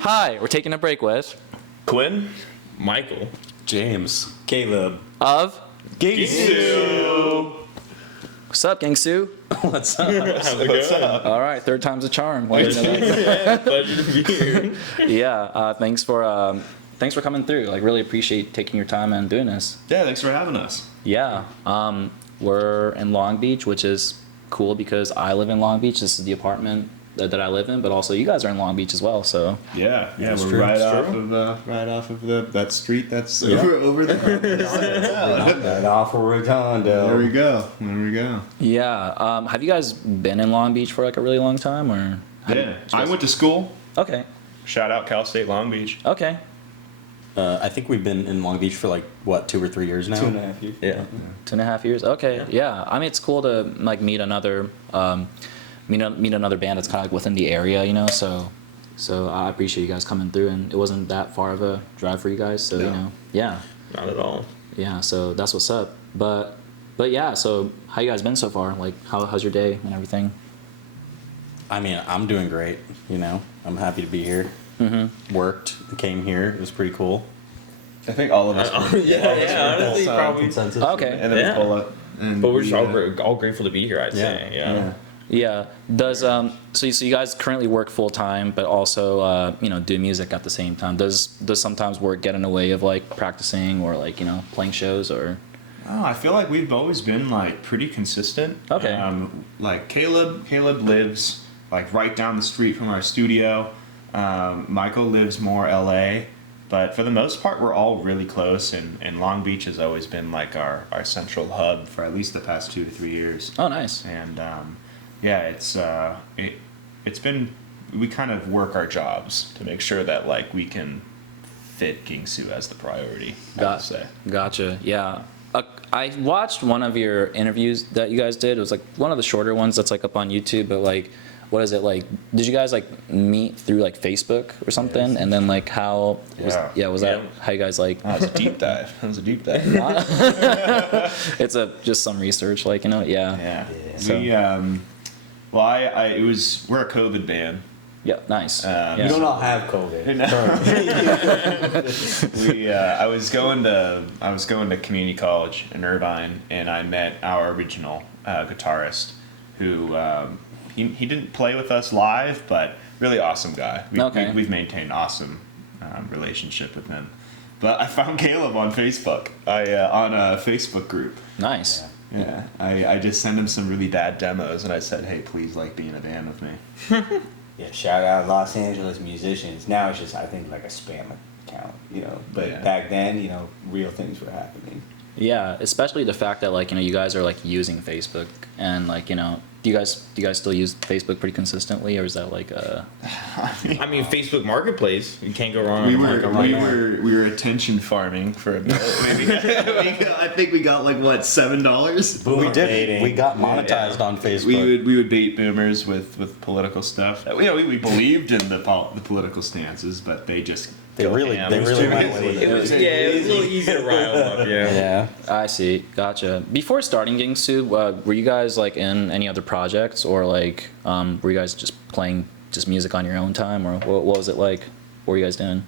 Hi, we're taking a break with Quin, Michael. James. Caleb. of Gingsu. What's up, Gingsu? What's up? What's up? All right, third time's a charm. Why didn't you know that? Pleasure to be here. Yeah, thanks for coming through. Like, really appreciate taking your time and doing this. Yeah, thanks for having us. Yeah, we're in Long Beach, which is cool because I live in Long Beach. This is the apartment that I live in, but also you guys are in Long Beach as well. So Yeah, That's we're true. right That's off of that street that's Yeah. over there. Right off of Redondo. There we go. yeah, have you guys been in Long Beach for like a really long time, or? Yeah, I went to school. Okay, Shout out Cal State Long Beach. okay. I think we've been in Long Beach for like, what, 2 or 3 years now? 2.5 years. Yeah. 2.5 years. Okay, yeah. I mean, it's cool to like meet another meet another band that's kind of like within the area, you know. So I appreciate you guys coming through, and it wasn't that far of a drive for you guys. So you No. know, yeah, Not at all. yeah. So that's what's up. But yeah. So how you guys been so far? Like, how's your day and everything? I mean, I'm doing great, you know. I'm happy to be here. Mm-hmm. Worked, came here. It was pretty cool. I think all of us. Honestly, probably. Consensus. Okay. And then Yeah. we pull up. And But we're just we, all grateful to be here, I'd Yeah. say. Yeah. Yeah. Does so you guys currently work full time, but also you know, do music at the same time. Does sometimes work get in the way of like practicing or like, you know, playing shows or? Oh, I feel like we've always been like pretty consistent. Okay. Like Caleb lives like right down the street from our studio. Michael lives more LA, but for the most part, we're all really close. And Long Beach has always been like our central hub for at least the past 2 to 3 years. Oh, nice. And yeah, it's been, we kind of work our jobs to make sure that like we can fit Gingsu as the priority. I would say. Gotcha. Yeah. I watched one of your interviews that you guys did. It was like one of the shorter ones that's like up on YouTube, but like, what is it like? Did you guys like meet through like Facebook or something? Yes. And then like how was Yeah. was that Yeah. how you guys like? That was a deep dive. It's just some research, like, you know. Yeah. Yeah. So- We well, we're a COVID band. Yeah. Nice. We Yeah. don't all have COVID. I was going to community college in Irvine, and I met our original guitarist, who he didn't play with us live, but really awesome guy. Okay. We've maintained awesome relationship with him. But I found Caleb on Facebook. On a Facebook group. Nice. Yeah, I just sent him some really bad demos, and I said, hey, please like be in a band with me. Yeah, shout out Los Angeles musicians. Now it's just, I think, like a spam account, you know. But Yeah. back then, you know, real things were happening. Yeah, especially the fact that like, you know, you guys are like using Facebook, and like, you know, do you guys still use Facebook pretty consistently, or is that like I mean, Facebook Marketplace. You can't go wrong. We with were Marketplace. we were attention farming for a bit. Maybe I think we got like what $7. We did. dating. We got monetized on Facebook. We would bait boomers with political stuff. You know, we believed in the political stances, but they just They go really ham. they It was really too went easy. with It it. was, yeah, it was a little easy to rile them up. Yeah. Yeah. I see. Gotcha. Before starting Gingsu, were you guys like in any other projects, or like were you guys just playing just music on your own time, or what was it like? What were you guys doing?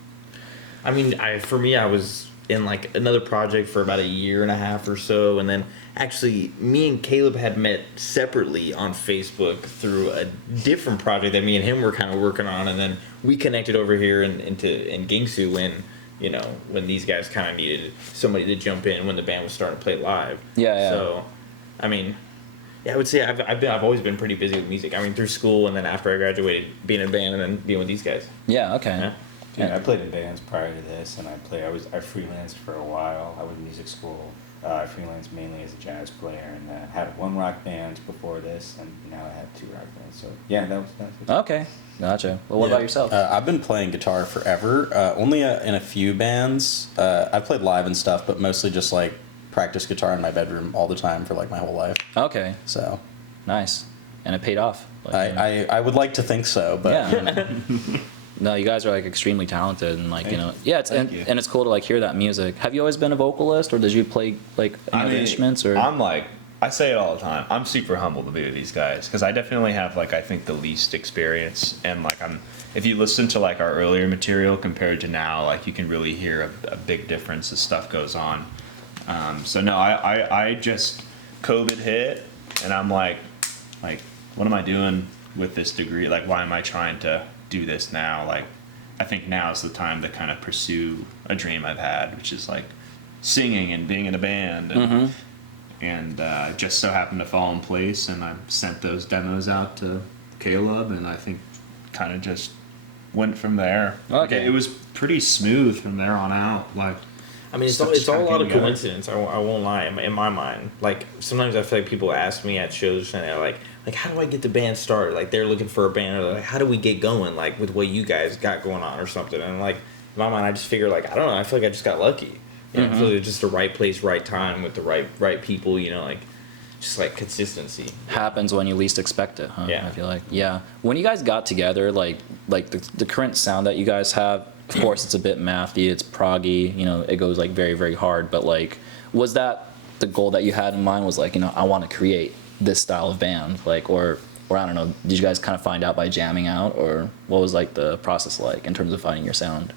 I mean, for me, I was in like another project for about 1.5 years or so, and then actually, me and Caleb had met separately on Facebook through a different project that me and him were kind of working on, and then we connected over here in Gingsu when these guys kind of needed somebody to jump in when the band was starting to play live. Yeah. So, I mean, yeah, I would say I've always been pretty busy with music. I mean, through school, and then after I graduated, being in a band, and then being with these guys. Yeah. Okay. Yeah. Yeah, I played in bands prior to this, and I freelanced for a while. I went to music school. I freelanced mainly as a jazz player, and had one rock band before this, and now I have 2 rock bands. So yeah, that was it. Okay. Gotcha. Well, what Yeah. about yourself? I've been playing guitar forever. Only in a few bands. I've played live and stuff, but mostly just like practice guitar in my bedroom all the time for like my whole life. Okay. So Nice. And it paid off. Like, I would like to think so, but yeah. No, you guys are like extremely talented, and like, you know, yeah, it's Thank you. and it's cool to like hear that music. Have you always been a vocalist, or did you play like any other instruments, or? I'm like, I say it all the time. I'm super humbled to be with these guys because I definitely have like I think the least experience, and like if you listen to like our earlier material compared to now, like you can really hear a big difference as stuff goes on. So no, I just COVID hit, and I'm like, what am I doing with this degree? Like, why am I trying to do this now? Like, I think now is the time to kind of pursue a dream I've had, which is like singing and being in a band, and just so happened to fall in place, and I sent those demos out to Caleb, and I think kind of just went from there. Okay. It was pretty smooth from there on out. Like, I mean, it's stuff all, it's just all a kinda lot came of together. coincidence. I won't lie. In my mind, like sometimes I feel like people ask me at shows and they're like, how do I get the band started? Like they're looking for a band, or they're like, how do we get going? Like with what you guys got going on or something. And like in my mind, I just figure like I don't know. I feel like I just got lucky. You know, I feel like it's just the right place, right time with the right people. You know, like just like consistency. Happens when you least expect it, huh? Yeah. I feel like. Yeah. When you guys got together, like the current sound that you guys have, of course it's a bit mathy, it's proggy, you know, it goes like very, very hard, but like was that the goal that you had in mind, was like, you know, I want to create this style of band, like, or I don't know, did you guys kind of find out by jamming out, or what was like the process like in terms of finding your sound?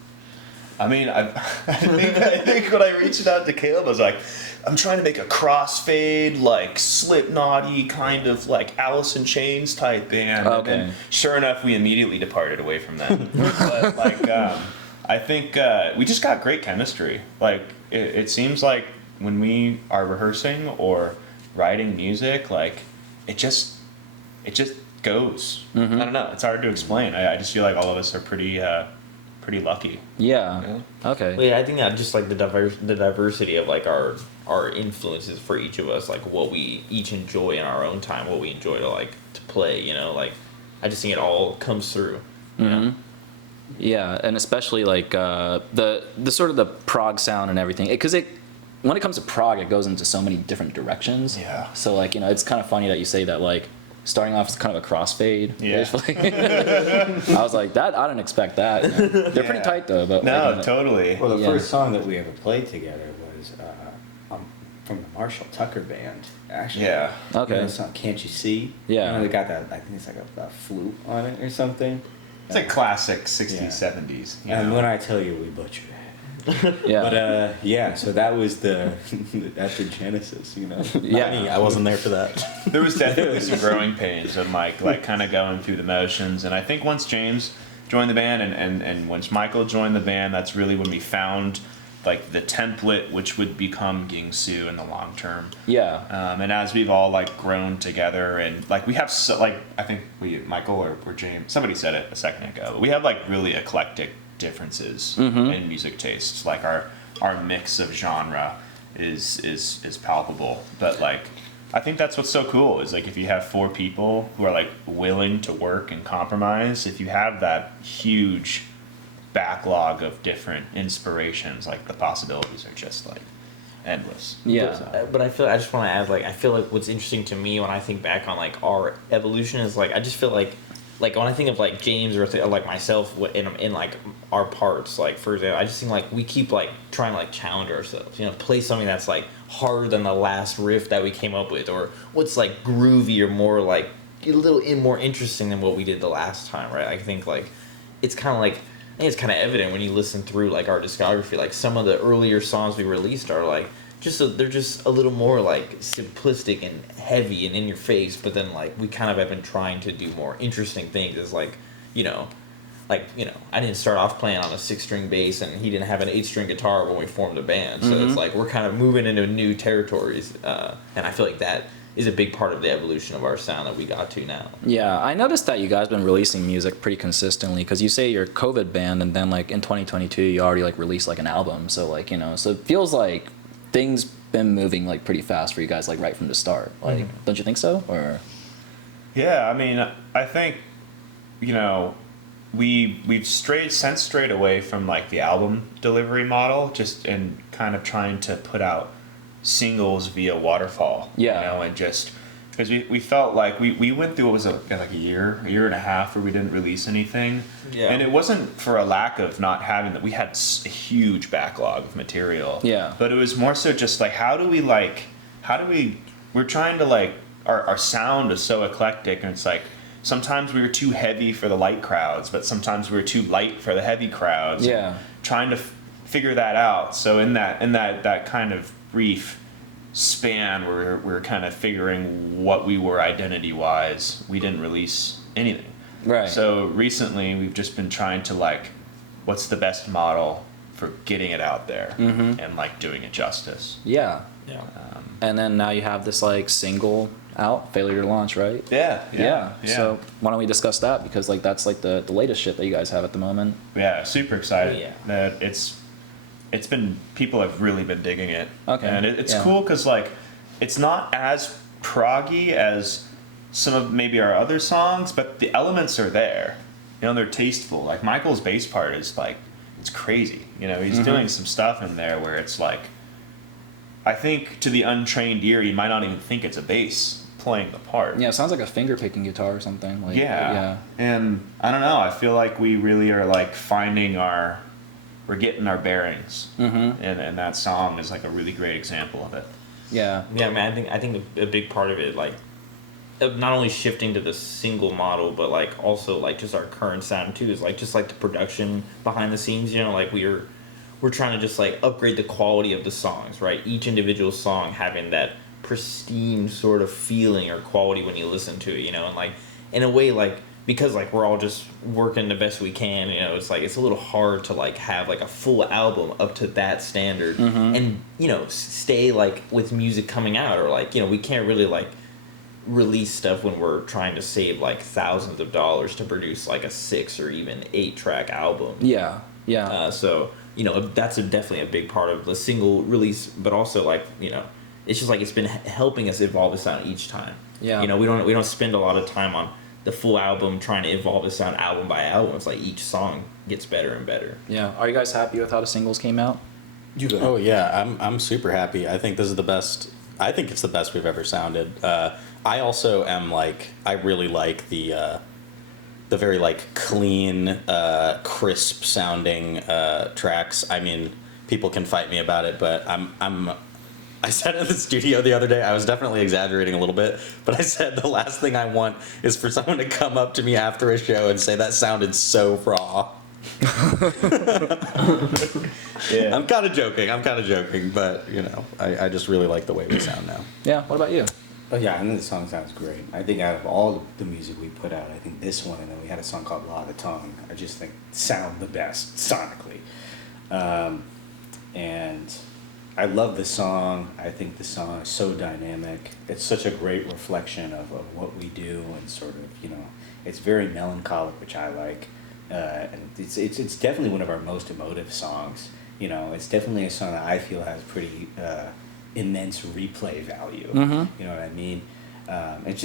I mean, I think when I reached out to Caleb, I was like, I'm trying to make a crossfade, like Slipknot-y kind of like Alice in Chains type band. Okay. And then, sure enough, we immediately departed away from that. But like, I think we just got great chemistry. Like, it seems like when we are rehearsing or writing music, like it just goes. I don't know. It's hard to explain. I just feel like all of us are pretty lucky. Yeah. Okay. Well, yeah, I think that just like the diversity of like our influences for each of us, like what we each enjoy in our own time, what we enjoy to play. You know, like I just think it all comes through. You know? Yeah, and especially like the sort of the prog sound and everything, because when it comes to prog, it goes into so many different directions. Yeah. So like, you know, it's kind of funny that you say that, like starting off as kind of a crossfade. Yeah. I was like, that I didn't expect that. You know? They're pretty Yeah. tight though, but No, like, you know, totally. Well, the Yeah. first song that we ever played together was from the Marshall Tucker Band, actually. Yeah. Okay. You know the song "Can't You See"? Yeah. You know, they got that. I think it's like a flute on it or something. It's like classic 60s, Yeah. 70s. You And know? when I tell you, we butchered it. yeah. But yeah, so that was that's the genesis, you know. Yeah. I mean, I wasn't there for that. There was definitely some growing pains and like kind of going through the motions. And I think once James joined the band and once Michael joined the band, that's really when we found like the template which would become Gingsu in the long term. Yeah. And as we've all like grown together, and like we have I think Michael or James, somebody said it a second ago, but we have like really eclectic differences in music tastes. Like our mix of genre is palpable, but like I think that's what's so cool is like if you have four people who are like willing to work and compromise, if you have that huge backlog of different inspirations, like the possibilities are just like endless. Yeah. But I just want to add, like, I feel like what's interesting to me when I think back on like our evolution is like I just feel like when I think of like James or like myself in like our parts, like for example, I just think like we keep like trying to like challenge ourselves, you know, play something that's like harder than the last riff that we came up with, or what's like groovy or more like a little more interesting than what we did the last time, right? I think like it's kind of like. I think it's kind of evident when you listen through like our discography. Like some of the earlier songs we released are like they're just a little more like simplistic and heavy and in your face. But then like we kind of have been trying to do more interesting things. As like I didn't start off playing on a 6-string bass, and he didn't have an 8-string guitar when we formed a band. So it's like we're kind of moving into new territories, and I feel like that is a big part of the evolution of our sound that we got to now. Yeah, I noticed that you guys been releasing music pretty consistently, because you say you're a COVID band, and then like in 2022 you already like released like an album. So like, you know, so it feels like things been moving like pretty fast for you guys, like right from the start. Like, don't you think so? Or Yeah, I mean, I think, you know, we've strayed away from like the album delivery model, just in kind of trying to put out singles via waterfall. Yeah. You know, and just because we felt like we went through what was like a year and a half where we didn't release anything. Yeah. And it wasn't for a lack of not having that. We had a huge backlog of material. Yeah. But it was more so just like we're trying to like our sound is so eclectic, and it's like sometimes we were too heavy for the light crowds, but sometimes we were too light for the heavy crowds. Yeah. Trying to figure that out. So in that kind of brief span, we're kind of figuring what we were identity wise. We didn't release anything. Right. So recently we've just been trying to like, what's the best model for getting it out there and like doing it justice. Yeah. Yeah. And then now you have this like single out, Failure to Launch, right? Yeah. So why don't we discuss that, because like that's like the latest shit that you guys have at the moment. Yeah, super excited. Yeah. That it's been, people have really been digging it. Okay. And it's Yeah. cool because like it's not as proggy as some of maybe our other songs, but the elements are there. You know, they're tasteful. Like Michael's bass part is like, it's crazy. You know, he's doing some stuff in there where it's like, I think to the untrained ear, you might not even think it's a bass playing the part. Yeah, it sounds like a finger picking guitar or something. Like, Yeah. And I don't know, I feel like we really are like we're getting our bearings. And that song is like a really great example of it. Yeah. Yeah, man. I think a big part of it, like, of not only shifting to the single model, but like also like just our current sound too, is like just like the production behind the scenes. You know, like we're trying to just like upgrade the quality of the songs, right? Each individual song having that pristine sort of feeling or quality when you listen to it. You know, and like in a way, like, because like we're all just working the best we can, you know, it's like it's a little hard to like have like a full album up to that standard and, you know, stay like with music coming out, or like, you know, we can't really like release stuff when we're trying to save like thousands of dollars to produce like a 6 or even 8 track album. Yeah. Yeah. So, you know, that's definitely a big part of the single release, but also like, you know, it's just like it's been helping us evolve the sound each time. Yeah. You know, we don't spend a lot of time on the full album trying to evolve the sound album by album. It's like each song gets better and better. Yeah. Are you guys happy with how the singles came out? Oh yeah, I'm super happy. I think this is the best. I think it's the best we've ever sounded. I also am like, I really like the very like clean, crisp sounding tracks. I mean, people can fight me about it, but I said in the studio the other day, I was definitely exaggerating a little bit, but I said the last thing I want is for someone to come up to me after a show and say that sounded so raw. Yeah. I'm kind of joking, but you know, I just really like the way we sound now. Yeah. What about you? Oh yeah, and the song sounds great. I think out of all the music we put out, I think this one, and then we had a song called Law of the Tongue, I just think sound the best sonically. And I love the song. I think the song is so dynamic. It's such a great reflection of what we do, and sort of, you know, it's very melancholic, which I like. And it's definitely one of our most emotive songs. You know, it's definitely a song that I feel has pretty immense replay value. You know what I mean? It's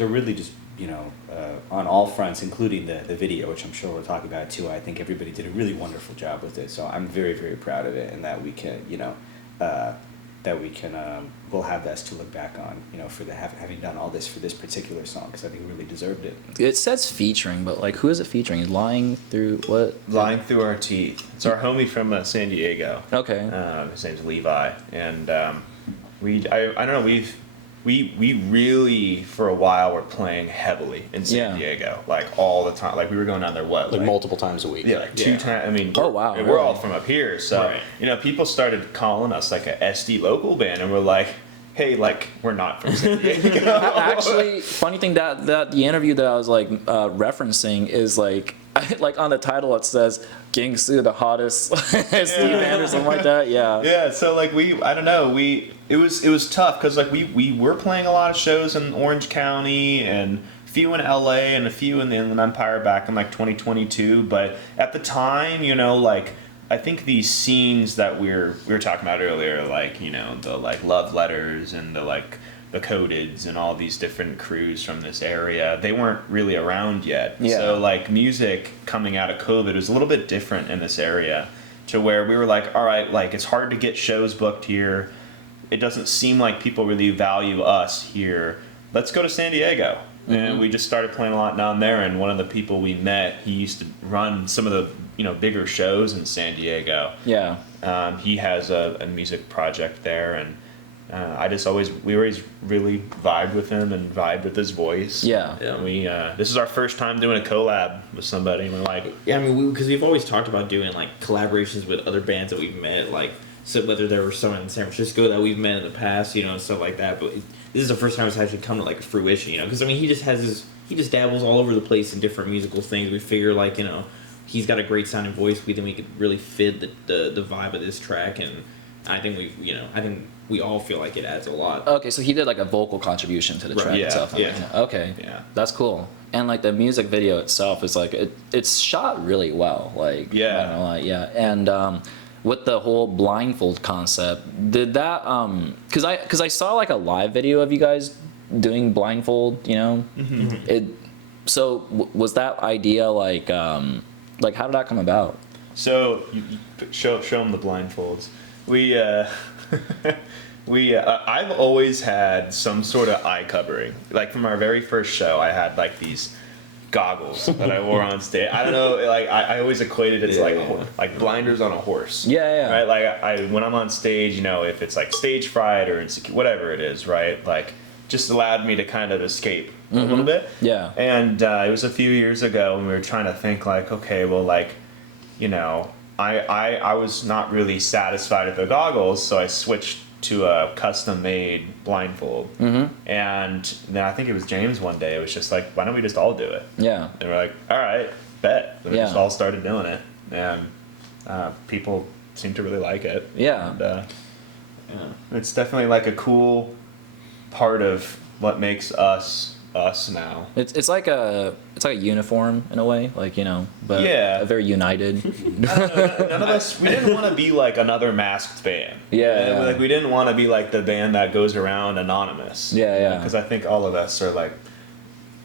a really just, you know, on all fronts, including the video, which I'm sure we'll talk about too. I think everybody did a really wonderful job with it. So I'm very, very proud of it, and that we can, you know, we'll have this to look back on, you know, for having done all this for this particular song, because I think we really deserved it. It says featuring, but like, who is it featuring? Lying through what? Lying Through Our Teeth. It's our homie from San Diego. Okay. His name's Levi, and I don't know, we really for a while were playing heavily in San Diego, like all the time. Like we were going down there like multiple times a week. Yeah, like 2 times. I mean, Oh, wow, we're really? all from up here, so Right. you know, people started calling us like a SD local band, and we're like, hey, like we're not from San Diego. Actually, funny thing that the interview that I was like referencing is like like on the title it says Gingsu, the hottest SD band or something like that. Yeah. Yeah, so like I don't know, it was tough because like we were playing a lot of shows in Orange County and a few in LA and a few in the Inland Empire back in like 2022, but at the time, you know, like I think these scenes that we were talking about earlier, like, you know, the like Love Letters and the like the Codeds and all these different crews from this area, they weren't really around yet. Yeah. So like music coming out of COVID was a little bit different in this area, to where we were like, all right, like it's hard to get shows booked here. It doesn't seem like people really value us here. Let's go to San Diego. And we just started playing a lot down there, and one of the people we met, he used to run some of the, you know, bigger shows in San Diego. Yeah. He has a music project there, and we always really vibed with him and vibed with his voice. Yeah. And this is our first time doing a collab with somebody, and we're like, Yeah, I mean, because we've always talked about doing like collaborations with other bands that we've met, like so whether there were someone in San Francisco that we've met in the past, and stuff like that. But this is the first time it's actually come to like a fruition, because I mean, he just dabbles all over the place in different musical things. We figure like he's got a great sounding voice. We think we could really fit the vibe of this track, and I think we all feel like it adds a lot. Okay, so he did like a vocal contribution to the track yeah, itself. yeah. Okay. Yeah. That's cool. And like the music video itself is like it's shot really well. Like Yeah. I don't know, like, yeah. And with the whole blindfold concept, did that because I saw like a live video of you guys doing blindfold. Mm-hmm. Was that idea like how did that come about? so you show him the blindfolds. I've always had some sort of eye covering. Like from our very first show, I had like these goggles that I wore on stage. I don't know, like I always equated it to like blinders on a horse. Yeah. Right, like when I'm on stage, if it's like stage fright or insecure, whatever it is, right, like just allowed me to kind of escape a little bit. Yeah. And it was a few years ago, and we were trying to think like, okay, well, like, I was not really satisfied with the goggles, so I switched to a custom-made blindfold. Mm-hmm. And then I think it was James one day. It was just like, why don't we just all do it? Yeah. And we're like, all right, bet. And we Yeah. just all started doing it, and people seem to really like it. Yeah. And it's definitely like a cool part of what makes us now. It's like a uniform in a way, like but Yeah. very united. None of us, we didn't want to be like another masked band. Yeah. Like we didn't want to be like the band that goes around anonymous. Yeah. Because I think all of us are like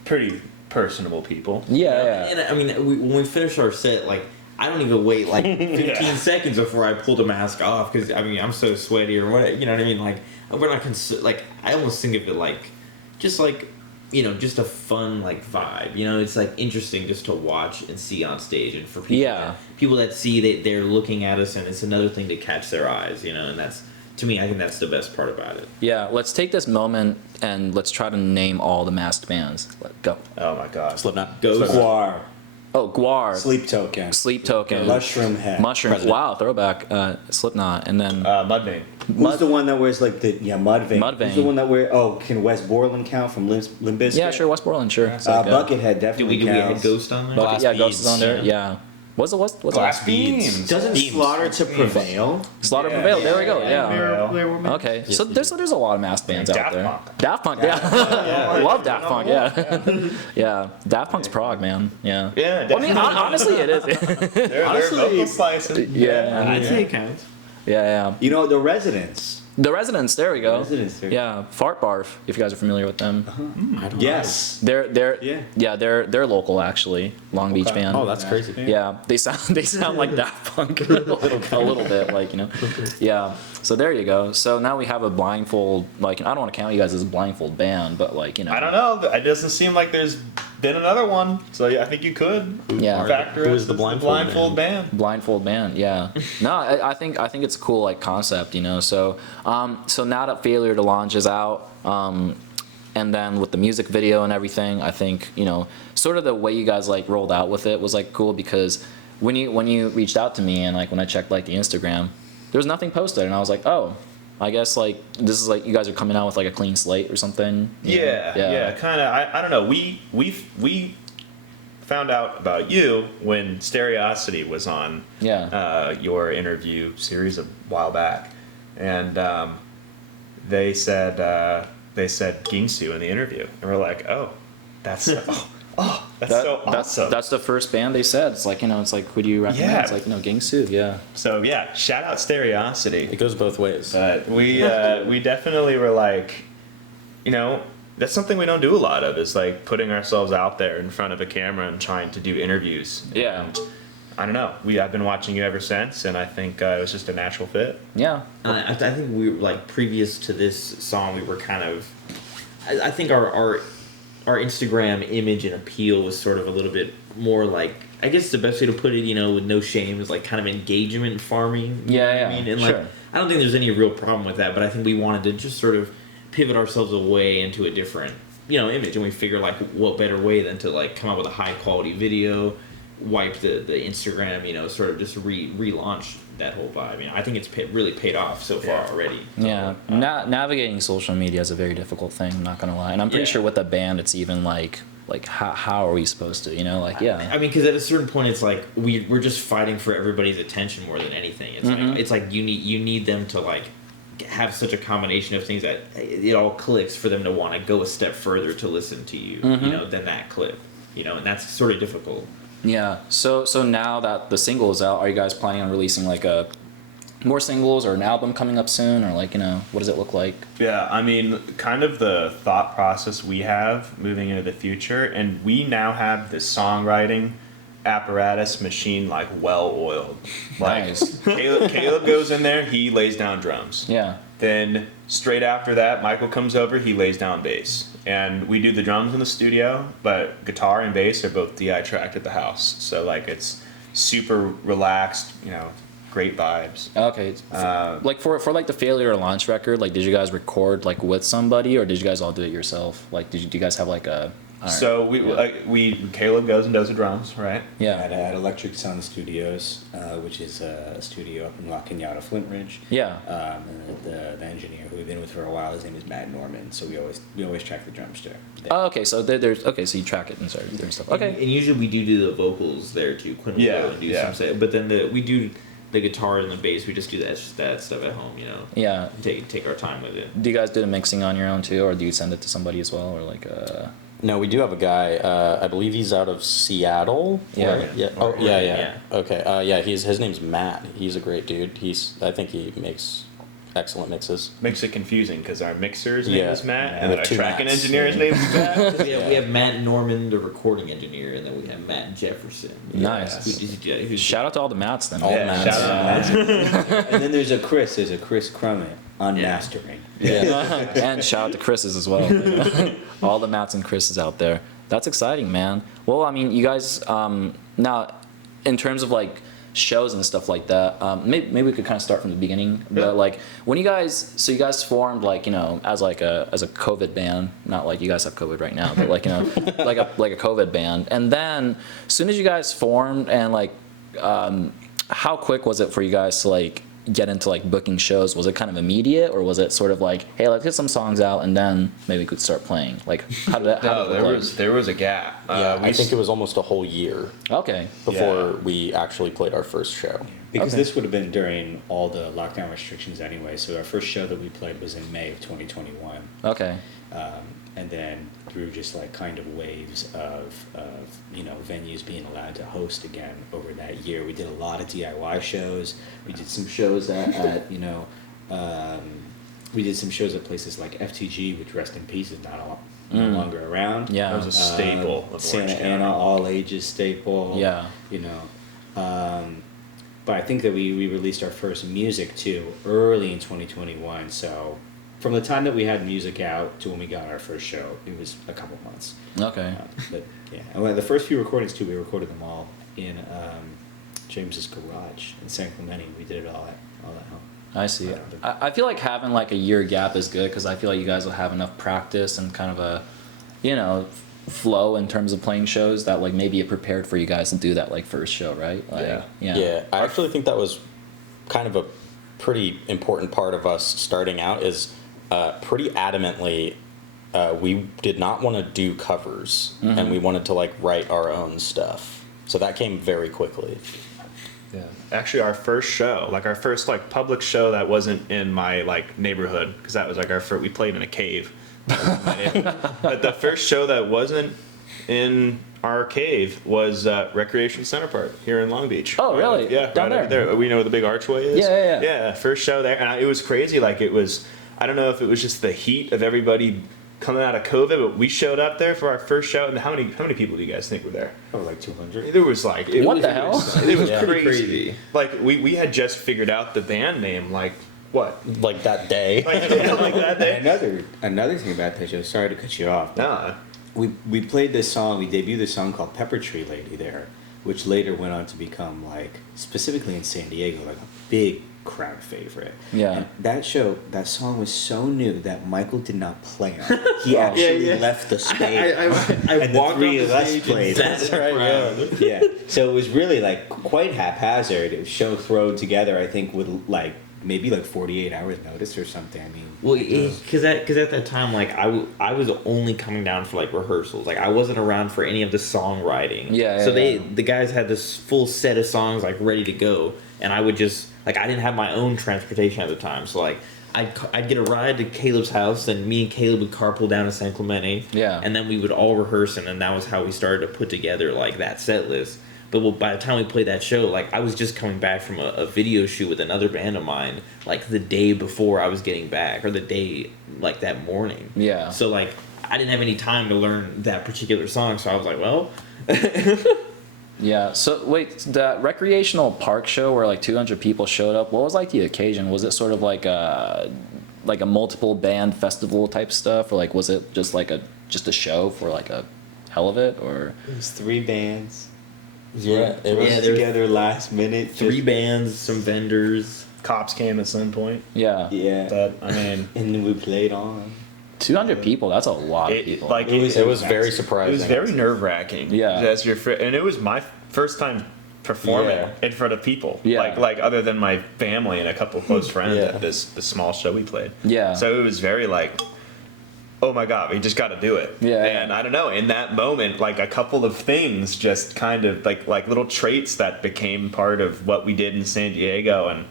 pretty personable people. Yeah. And I mean, when we finish our set, like I don't even wait like 15 seconds before I pull the mask off, because I mean I'm so sweaty or what, you know what I mean? Like we're not like I almost think of it like just like just a fun like vibe. It's like interesting just to watch and see on stage, and for people that see they're looking at us, and it's another thing to catch their eyes. And that's, to me, I think that's the best part about it. Yeah. Let's take this moment and let's try to name all the masked bands. Go. Oh my god. Slipknot. Ghost. Guar. Oh, Guar. Sleep Token. Sleep Token. Mushroom Head. Mushrooms. President. Wow. Throwback. Slipknot. And then Mudvayne. Who's the one that wears like the Mudvayne? Mudvayne. Who's the one that wears? Oh, can West Borland count from Limp Bizkit? yeah, sure. West Borland. Sure. It's like, Buckethead Did definitely we had counts. Ghost on there? Bucket, Glass Ghost is on Beads, there. yeah. Yeah. What's Glass Beans. Doesn't Beams. Slaughter to Prevail? Slaughter Yeah. Prevail. There we go. Yeah. Yeah. Okay. Yes, So we there's a lot of masked bands out Daft there. Punk. Daft Punk. Yeah. Love Daft Punk. Yeah. Yeah. Daft Punk's prog, man. Yeah. Yeah, Well, I mean, honestly, it is. They're Honestly, vocal slicing. Yeah. I'd say it counts. Yeah. The Residents. The Residents. There we go. Residents, there. Yeah. Fart Barf. If you guys are familiar with them, I don't Yes. they're local actually. Long Beach band. know. Oh, that's crazy. Yeah, they sound like Daft Punk a little bit, like Yeah, so there you go. So now we have a blindfold. Like I don't want to count you guys as a blindfold band, but like I don't know. It doesn't seem like there's been another one. So yeah, I think you could Yeah. factor Who it is the as blindfold band. Blindfold band, yeah. No, I think it's a cool like concept, So so now that Failure to Launch is out, and then with the music video and everything, I think sort of the way you guys like rolled out with it was like cool, because when you reached out to me and like when I checked like the Instagram, there was nothing posted, and I was like, oh, I guess like this is like you guys are coming out with like a clean slate or something. Yeah, kind of. I don't know. We found out about you when Stereosity was on your interview series a while back, and they said Gingsu in the interview, and we're like, oh, that's that's so awesome. That's the first band they said. It's like it's like who do you recommend? Yeah. It's like Gingsu. Yeah. So yeah, shout out Stereosity. It goes both ways. But we definitely were like, that's something we don't do a lot of, is like putting ourselves out there in front of a camera and trying to do interviews. Yeah. And I don't know. I've been watching you ever since, and I think it was just a natural fit. Yeah. I think we were like previous to this song, we were kind of. I think our Instagram image and appeal was sort of a little bit more like I guess the best way to put it, you know, with no shame, is like kind of engagement farming. You know what I mean? And like, sure. I don't think there's any real problem with that, but I think we wanted to just sort of pivot ourselves away into a different, you know, image, and we figure like what better way than to like come up with a high quality video, wipe the Instagram, you know, sort of just relaunch that whole vibe. You know, I think it's really paid off so far already. Yeah, navigating social media is a very difficult thing. I'm not gonna lie, and I'm pretty sure with the band, it's even like how are we supposed to, you know, like I mean, because at a certain point, it's like we're just fighting for everybody's attention more than anything. It's like you need them to like have such a combination of things that it all clicks for them to want to go a step further to listen to you, you know, than that clip, you know, and that's sort of difficult. Yeah. So now that the single is out, are you guys planning on releasing like more singles or an album coming up soon, or like, you know, what does it look like? Yeah, I mean, kind of the thought process we have moving into the future, and we now have the songwriting apparatus machine like well oiled. Like Nice. Caleb goes in there, he lays down drums. Yeah. Then straight after that, Michael comes over, he lays down bass. And we do the drums in the studio, but guitar and bass are both DI tracked at the house. So like it's super relaxed, you know, great vibes. Okay. Like for like the Failure Launch record, like did you guys record like with somebody, or did you guys all do it yourself? Like do you guys have like a So Caleb goes and does the drums, right? Yeah. At Electric Sun Studios, which is a studio up in La Cañada, Flint Ridge. Yeah. And the engineer who we've been with for a while, his name is Matt Norman. So we always track the drums there. Oh, okay. So there's so you track it and stuff. Okay. And usually we do the vocals there too. Quin will go and do some say, but then we do the guitar and the bass. We just do that stuff at home, you know. Yeah. Take our time with it. Do you guys do the mixing on your own too, or do you send it to somebody as well, or like No, we do have a guy. I believe he's out of Seattle. Yeah. Right? Yeah. Oh, yeah. Okay. Yeah. His name's Matt. He's a great dude. I think he makes excellent mixes. Makes it confusing because our mixer's name is Matt, and We then have our two tracking Matts. engineer's name is Matt. We have Matt Norman, the recording engineer, and then we have Matt Jefferson. Nice. Who's Shout out to all the Mats then. All the Matts. shout out. And then there's a Chris Crummett on mastering. Yeah. And shout out to Chris's as well. All the Mats and Chris's out there. That's exciting, man. Well, I mean, you guys, now, in terms of like shows and stuff like that, maybe we could kind of start from the beginning. But like, when you guys formed like, you know, as a COVID band, not like you guys have COVID right now, but like, you know, like a COVID band. And then, as soon as you guys formed, and like, how quick was it for you guys to like get into like booking shows? Was it kind of immediate, or was it sort of like, hey, let's get some songs out and then maybe we could start playing? Like, how did that? No, there was a gap. Yeah, I think it was almost a whole year Okay. before we actually played our first show. Because Okay. this would have been during all the lockdown restrictions anyway. So our first show that we played was in May of 2021. Okay. And then through just like kind of waves of you know, venues being allowed to host again over that year, we did a lot of DIY shows. We did some shows at you know, we did some shows at places like FTG, which rest in peace is no longer around. Yeah. That was a staple of Santa Orange Ana, County. all ages staple. Yeah. You know, but I think that we released our first music too early in 2021. So from the time that we had music out to when we got our first show, it was a couple months. Okay. But yeah, and the first few recordings too, we recorded them all in James's garage in San Clemente. We did it all at home. I see. I feel like having like a year gap is good, because I feel like you guys will have enough practice and kind of a, you know, flow in terms of playing shows that like maybe it prepared for you guys to do that like first show, right? Like, Yeah, I actually think that was kind of a pretty important part of us starting out, is pretty adamantly we did not want to do covers, and we wanted to like write our own stuff. So that came very quickly. Yeah. Actually, our first show, like our first like public show that wasn't in my like neighborhood, because that was like our first. We played in a cave. But the first show that wasn't in our cave was Recreation Center Park here in Long Beach. Oh, really? Yeah, Down right over there? there. We know where the big archway is. Yeah. Yeah, first show there, and it was crazy. Like it was, I don't know if it was just the heat of everybody coming out of COVID, but we showed up there for our first show. And how many people do you guys think were there? Oh, like 200. There was like What the hell? It was Yeah. crazy. Like we had just figured out the band name. Like what? Like that day. Like that day. Another thing about that show. Sorry to cut you off. Nah. We played this song. We debuted this song called Pepper Tree Lady there, which later went on to become like specifically in San Diego like a big crowd favorite. Yeah. And that song was so new that Michael did not play on it. He actually left the stage. I and the walked three off of the us stage played. and sat in the crowd. Yeah. So it was really like quite haphazard. It was show thrown together, I think, with like maybe like 48 hours notice or something. I mean, Well, because at that time, like I was only coming down for like rehearsals. Like I wasn't around for any of the songwriting. Yeah, So yeah. the guys had this full set of songs like ready to go, and I would just like I didn't have my own transportation at the time, so like I'd get a ride to Caleb's house, and me and Caleb would carpool down to San Clemente. Yeah. And then we would all rehearse, and then that was how we started to put together like that set list. But by the time we played that show, like I was just coming back from a video shoot with another band of mine, like the day before I was getting back, or the day like that morning. Yeah. So like I didn't have any time to learn that particular song, so I was like, well. Yeah. So wait, that recreational park show where like 200 people showed up. What was like the occasion? Was it sort of like a multiple band festival type stuff, or like was it just like a show for like a hell of it, or? it was 3 bands. Yeah, it was. Yeah, Thrown together last minute. 3 bands, some vendors. Cops came at some point. Yeah. Yeah. But I mean, And then we played on. 200 people. That's a lot of people. It was very surprising. It was very nerve wracking. Yeah. As and it was my first time performing Yeah. in front of people. Yeah. Like other than my family and a couple of close friends Yeah. at the small show we played. Yeah. So it was very like, oh my God, we just got to do it. Yeah. And I don't know, in that moment, like a couple of things just kind of like little traits that became part of what we did in San Diego and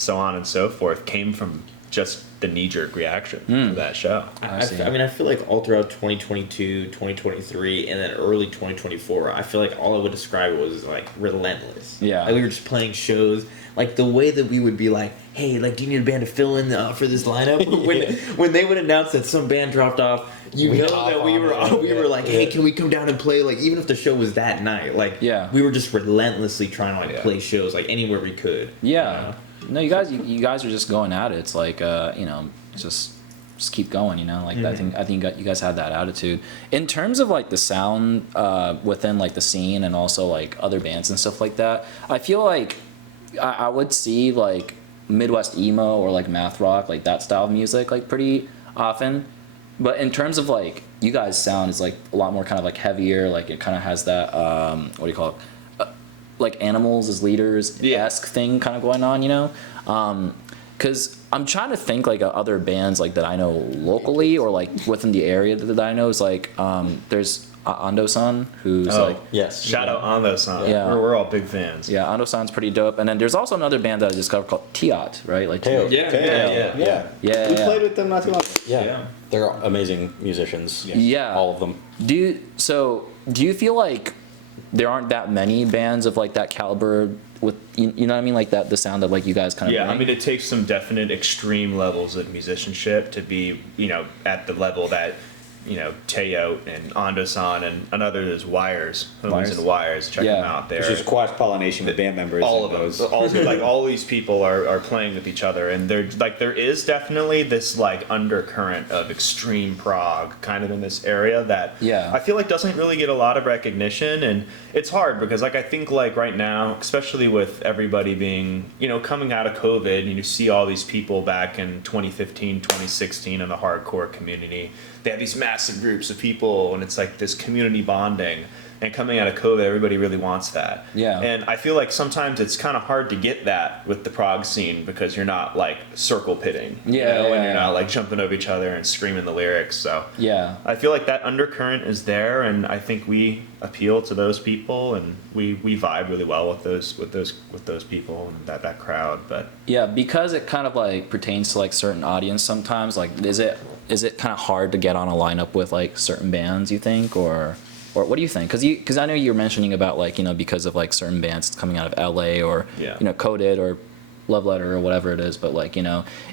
so on and so forth came from just the knee-jerk reaction to that show. I see. I mean, I feel like all throughout 2022, 2023, and then early 2024, I feel like all I would describe it was like relentless. Yeah. Like we were just playing shows. Like the way that we would be like, hey, like, do you need a band to fill in for this lineup? When they would announce that some band dropped off, we were like, hey, can we come down and play? Like, even if the show was that night, like, Yeah. we were just relentlessly trying to like Yeah. play shows like anywhere we could. Yeah. No, you guys are just going at it. It's like just keep going. Like I think you guys had that attitude. In terms of like the sound within like the scene and also like other bands and stuff like that, I feel like I would see like Midwest emo or like math rock, like that style of music, like pretty often. But in terms of like you guys' sound is like a lot more kind of like heavier. Like it kind of has that what do you call it? Like Animals as leaders-esque thing kind of going on, because I'm trying to think like other bands like that I know locally or like within the area that I know is like there's Ando-san who's like Yes. Shout out on those songs. Yeah. We're all big fans. yeah, Ando-san's pretty dope, and then there's also another band that I discovered called Tiat, right? Like Teo. Yeah. Yeah. Yeah, We yeah. played with them not too long ago. Yeah. Yeah. They're amazing musicians. Yeah. All of them. Do you feel like there aren't that many bands of like that caliber with you know what I mean, like that the sound that like you guys kind of Yeah, bring? I mean, it takes some definite extreme levels of musicianship to be, at the level that, Teo and Ando-san and others Wires, Homies and Wires. Check Yeah. them out. They're Which is cross pollination with band members. all of and them. those- All these people are playing with each other, and they're like there is definitely this like undercurrent of extreme prog kind of in this area that Yeah. I feel like doesn't really get a lot of recognition, and it's hard because like I think like right now, especially with everybody being coming out of COVID, and you see all these people back in 2015, 2016 in the hardcore community. They have these massive groups of people, and it's like this community bonding. And coming out of COVID, everybody really wants that. Yeah. And I feel like sometimes it's kind of hard to get that with the prog scene because you're not like circle pitting, Yeah, and yeah, you're yeah. not like jumping over each other and screaming the lyrics. So Yeah. I feel like that undercurrent is there, and I think we appeal to those people, and we vibe really well with those people and that crowd. But Yeah, because it kind of like pertains to like certain audience sometimes. Like, is it kind of hard to get on a lineup with like certain bands? You think, or what do you think? Because I know you were mentioning about like because of like certain bands coming out of LA or Yeah. Coded or Love Letter or whatever it is. But like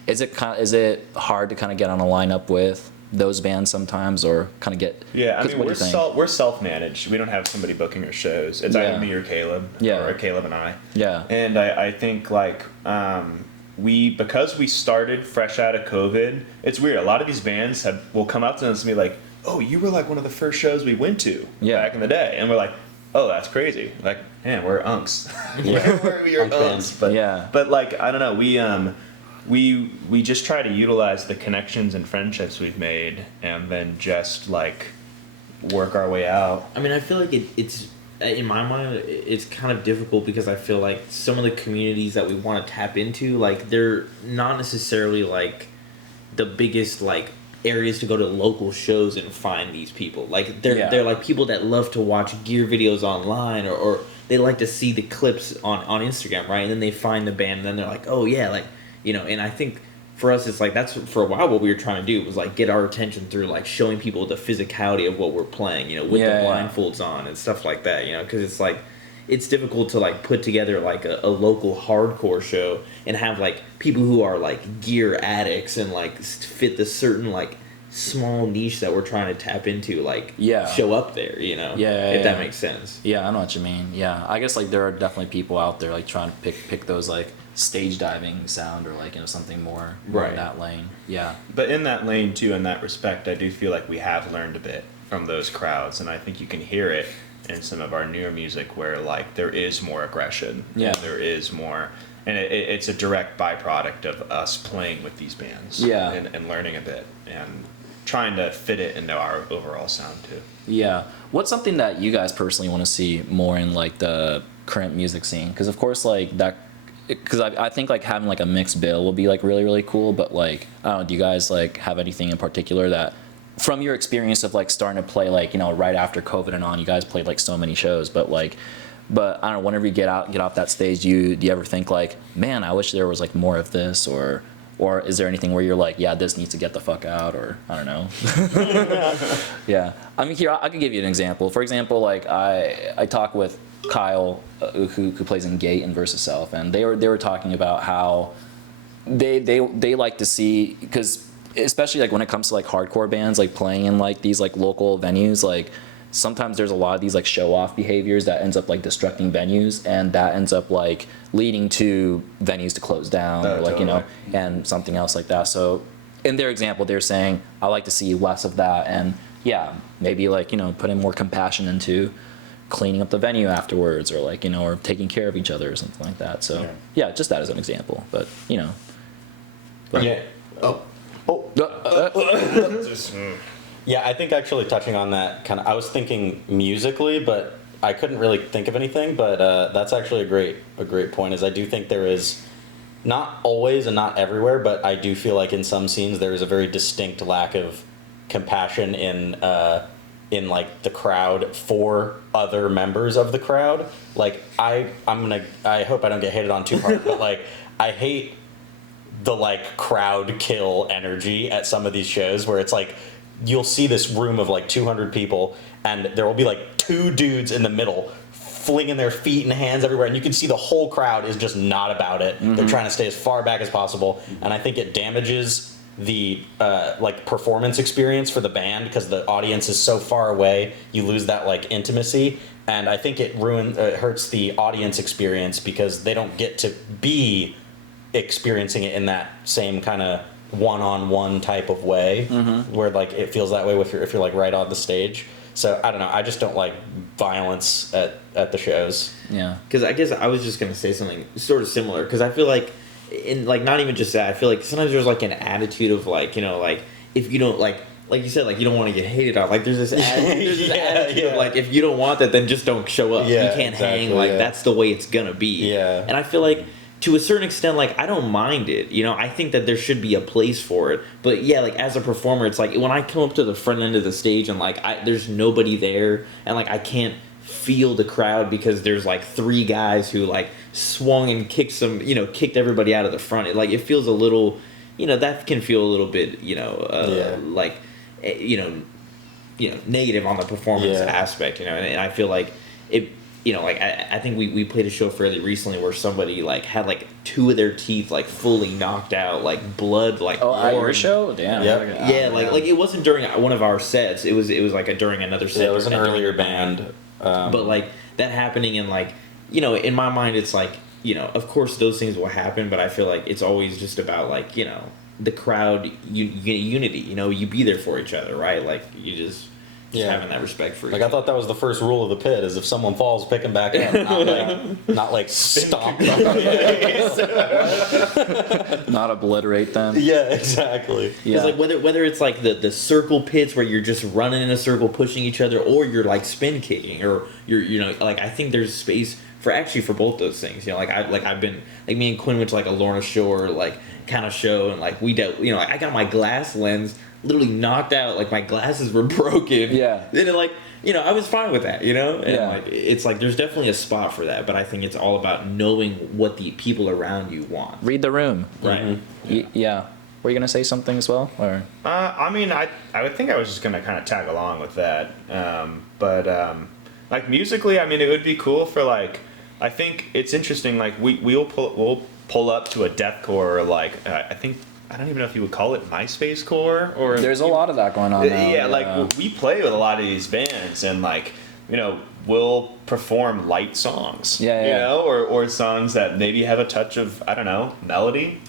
is it hard to kind of get on a lineup with those bands sometimes, or kind of get? yeah, I 'cause mean what do you think? we're self-managed. We don't have somebody booking our shows. It's Yeah. either me or Caleb, Yeah. or Caleb and I. Yeah. And I think like because we started fresh out of COVID, it's weird. A lot of these bands will come up to us and be like, "Oh, you were like one of the first shows we went to Yeah. back in the day," and we're like, oh, that's crazy. Like, man, we're unks. Yeah. we're Unk band. unks. But Yeah. but like, I don't know. We just try to utilize the connections and friendships we've made, and then just like work our way out. I mean, I feel like it's in my mind it's kind of difficult because I feel like some of the communities that we want to tap into, like they're not necessarily like the biggest like areas to go to local shows and find these people. Like they're like people that love to watch gear videos online, or they like to see the clips on Instagram, right? And then they find the band and then they're like, oh yeah, like, you know. And I think for us it's like that's for a while what we were trying to do was like get our attention through like showing people the physicality of what we're playing, you know, with the blindfolds on and stuff like that, you know, because it's like it's difficult to like put together like a local hardcore show and have like people who are like gear addicts and like fit the certain like small niche that we're trying to tap into, like show up there, you know. If that makes sense. Yeah, I know what you mean. Yeah, I guess like there are definitely people out there like trying to pick those like stage diving sound, or like, you know, something more in that lane. Yeah. But in that lane too, in that respect, I do feel like we have learned a bit from those crowds, and I think you can hear it in some of our newer music where like there is more aggression. Yeah. And there is more, and it's a direct byproduct of us playing with these bands. Yeah. And learning a bit and trying to fit it into our overall sound too. Yeah. What's something that you guys personally want to see more in like the current music scene? Because of course like that, because I think like having like a mixed bill will be like really, really cool, but like I don't know, do you guys like have anything in particular that from your experience of like starting to play, like, you know, right after COVID and on, you guys played like so many shows, but I don't know, whenever you get off that stage, do you ever think like, man, I wish there was like more of this, or is there anything where you're like, yeah, this needs to get the fuck out, or I don't know? Yeah. I mean, here, I could give you an example. For example, like I talked with Kyle, who plays in Gate and Versus Self, and they were talking about how they like to see, because especially like when it comes to like hardcore bands like playing in like these like local venues, like sometimes there's a lot of these like show off behaviors that ends up like destructing venues, and that ends up like leading to venues to close down, or like, you know, and something else like that. So in their example, they're saying I like to see less of that, and yeah, maybe like, you know, putting more compassion into cleaning up the venue afterwards, or like, you know, or taking care of each other or something like that. So yeah, just that as an example, but you know. Yeah. Yeah, I think actually touching on that kind of, I was thinking musically, but I couldn't really think of anything. But that's actually a great point. Is I do think there is, not always and not everywhere, but I do feel like in some scenes there is a very distinct lack of compassion in like the crowd for other members of the crowd. Like I hope I don't get hated on too hard, but like I hate the like crowd kill energy at some of these shows where it's like you'll see this room of like 200 people and there will be like two dudes in the middle flinging their feet and hands everywhere, and you can see the whole crowd is just not about it. Mm-hmm. They're trying to stay as far back as possible, and I think it damages the like performance experience for the band because the audience is so far away. You lose that like intimacy, and I think it hurts the audience experience because they don't get to be experiencing it in that same kind of one-on-one type of way, where like it feels that way if you're like right on the stage. So I don't know. I just don't like violence at the shows. Yeah. Because I guess I was just gonna say something sort of similar. Because I feel like, in like not even just that. I feel like sometimes there's like an attitude of like, you know, like if you don't like you said, like you don't want to get hated on. Like there's this attitude of like if you don't want that, then just don't show up. Yeah, you can't hang. Like that's the way it's gonna be. Yeah. And I feel like, to a certain extent, like, I don't mind it, you know, I think that there should be a place for it, but yeah, like, as a performer, it's like, when I come up to the front end of the stage and, like, there's nobody there, and, like, I can't feel the crowd because there's, like, three guys who, like, swung and kicked everybody out of the front, it feels a little, you know, that can feel a little bit, you know, like, you know, negative on the performance aspect, you know, and I feel like it, you know, like I think we played a show fairly recently where somebody like had like two of their teeth like fully knocked out, like blood like. Oh, at your show? Damn. Yeah, like it wasn't during one of our sets. It was like during another set. Yeah, it was an earlier band. But like that happening, and like, you know, in my mind it's like, you know, of course those things will happen, but I feel like it's always just about like, you know, the crowd unity. You know, you be there for each other, right? Like you just. just having that respect for Like I thought that was the first rule of the pit is if someone falls, pick them back up, not like stomp them. Not obliterate them. Yeah, exactly. Yeah. Like whether it's like the circle pits where you're just running in a circle pushing each other, or you're like spin kicking, or you're like I think there's space for both those things. I've been like me and Quinn went to like a Lorna Shore like kind of show, and like we dealt I got my glass lens literally knocked out, like my glasses were broken. Yeah. Then I was fine with that, and Yeah. like it's like there's definitely a spot for that, but I think it's all about knowing what the people around you want. Read the room. Right. Yeah. Were you gonna say something as well, or? I mean, I would think I was just gonna kind of tag along with that, but like musically, I mean, it would be cool for like. I think it's interesting. Like we'll pull up to a deathcore, or like I don't even know if you would call it MySpace core, or There's a lot of that going on now. yeah, like we play with a lot of these bands, and like we'll perform light songs, Yeah. or songs that maybe have a touch of, I don't know, melody,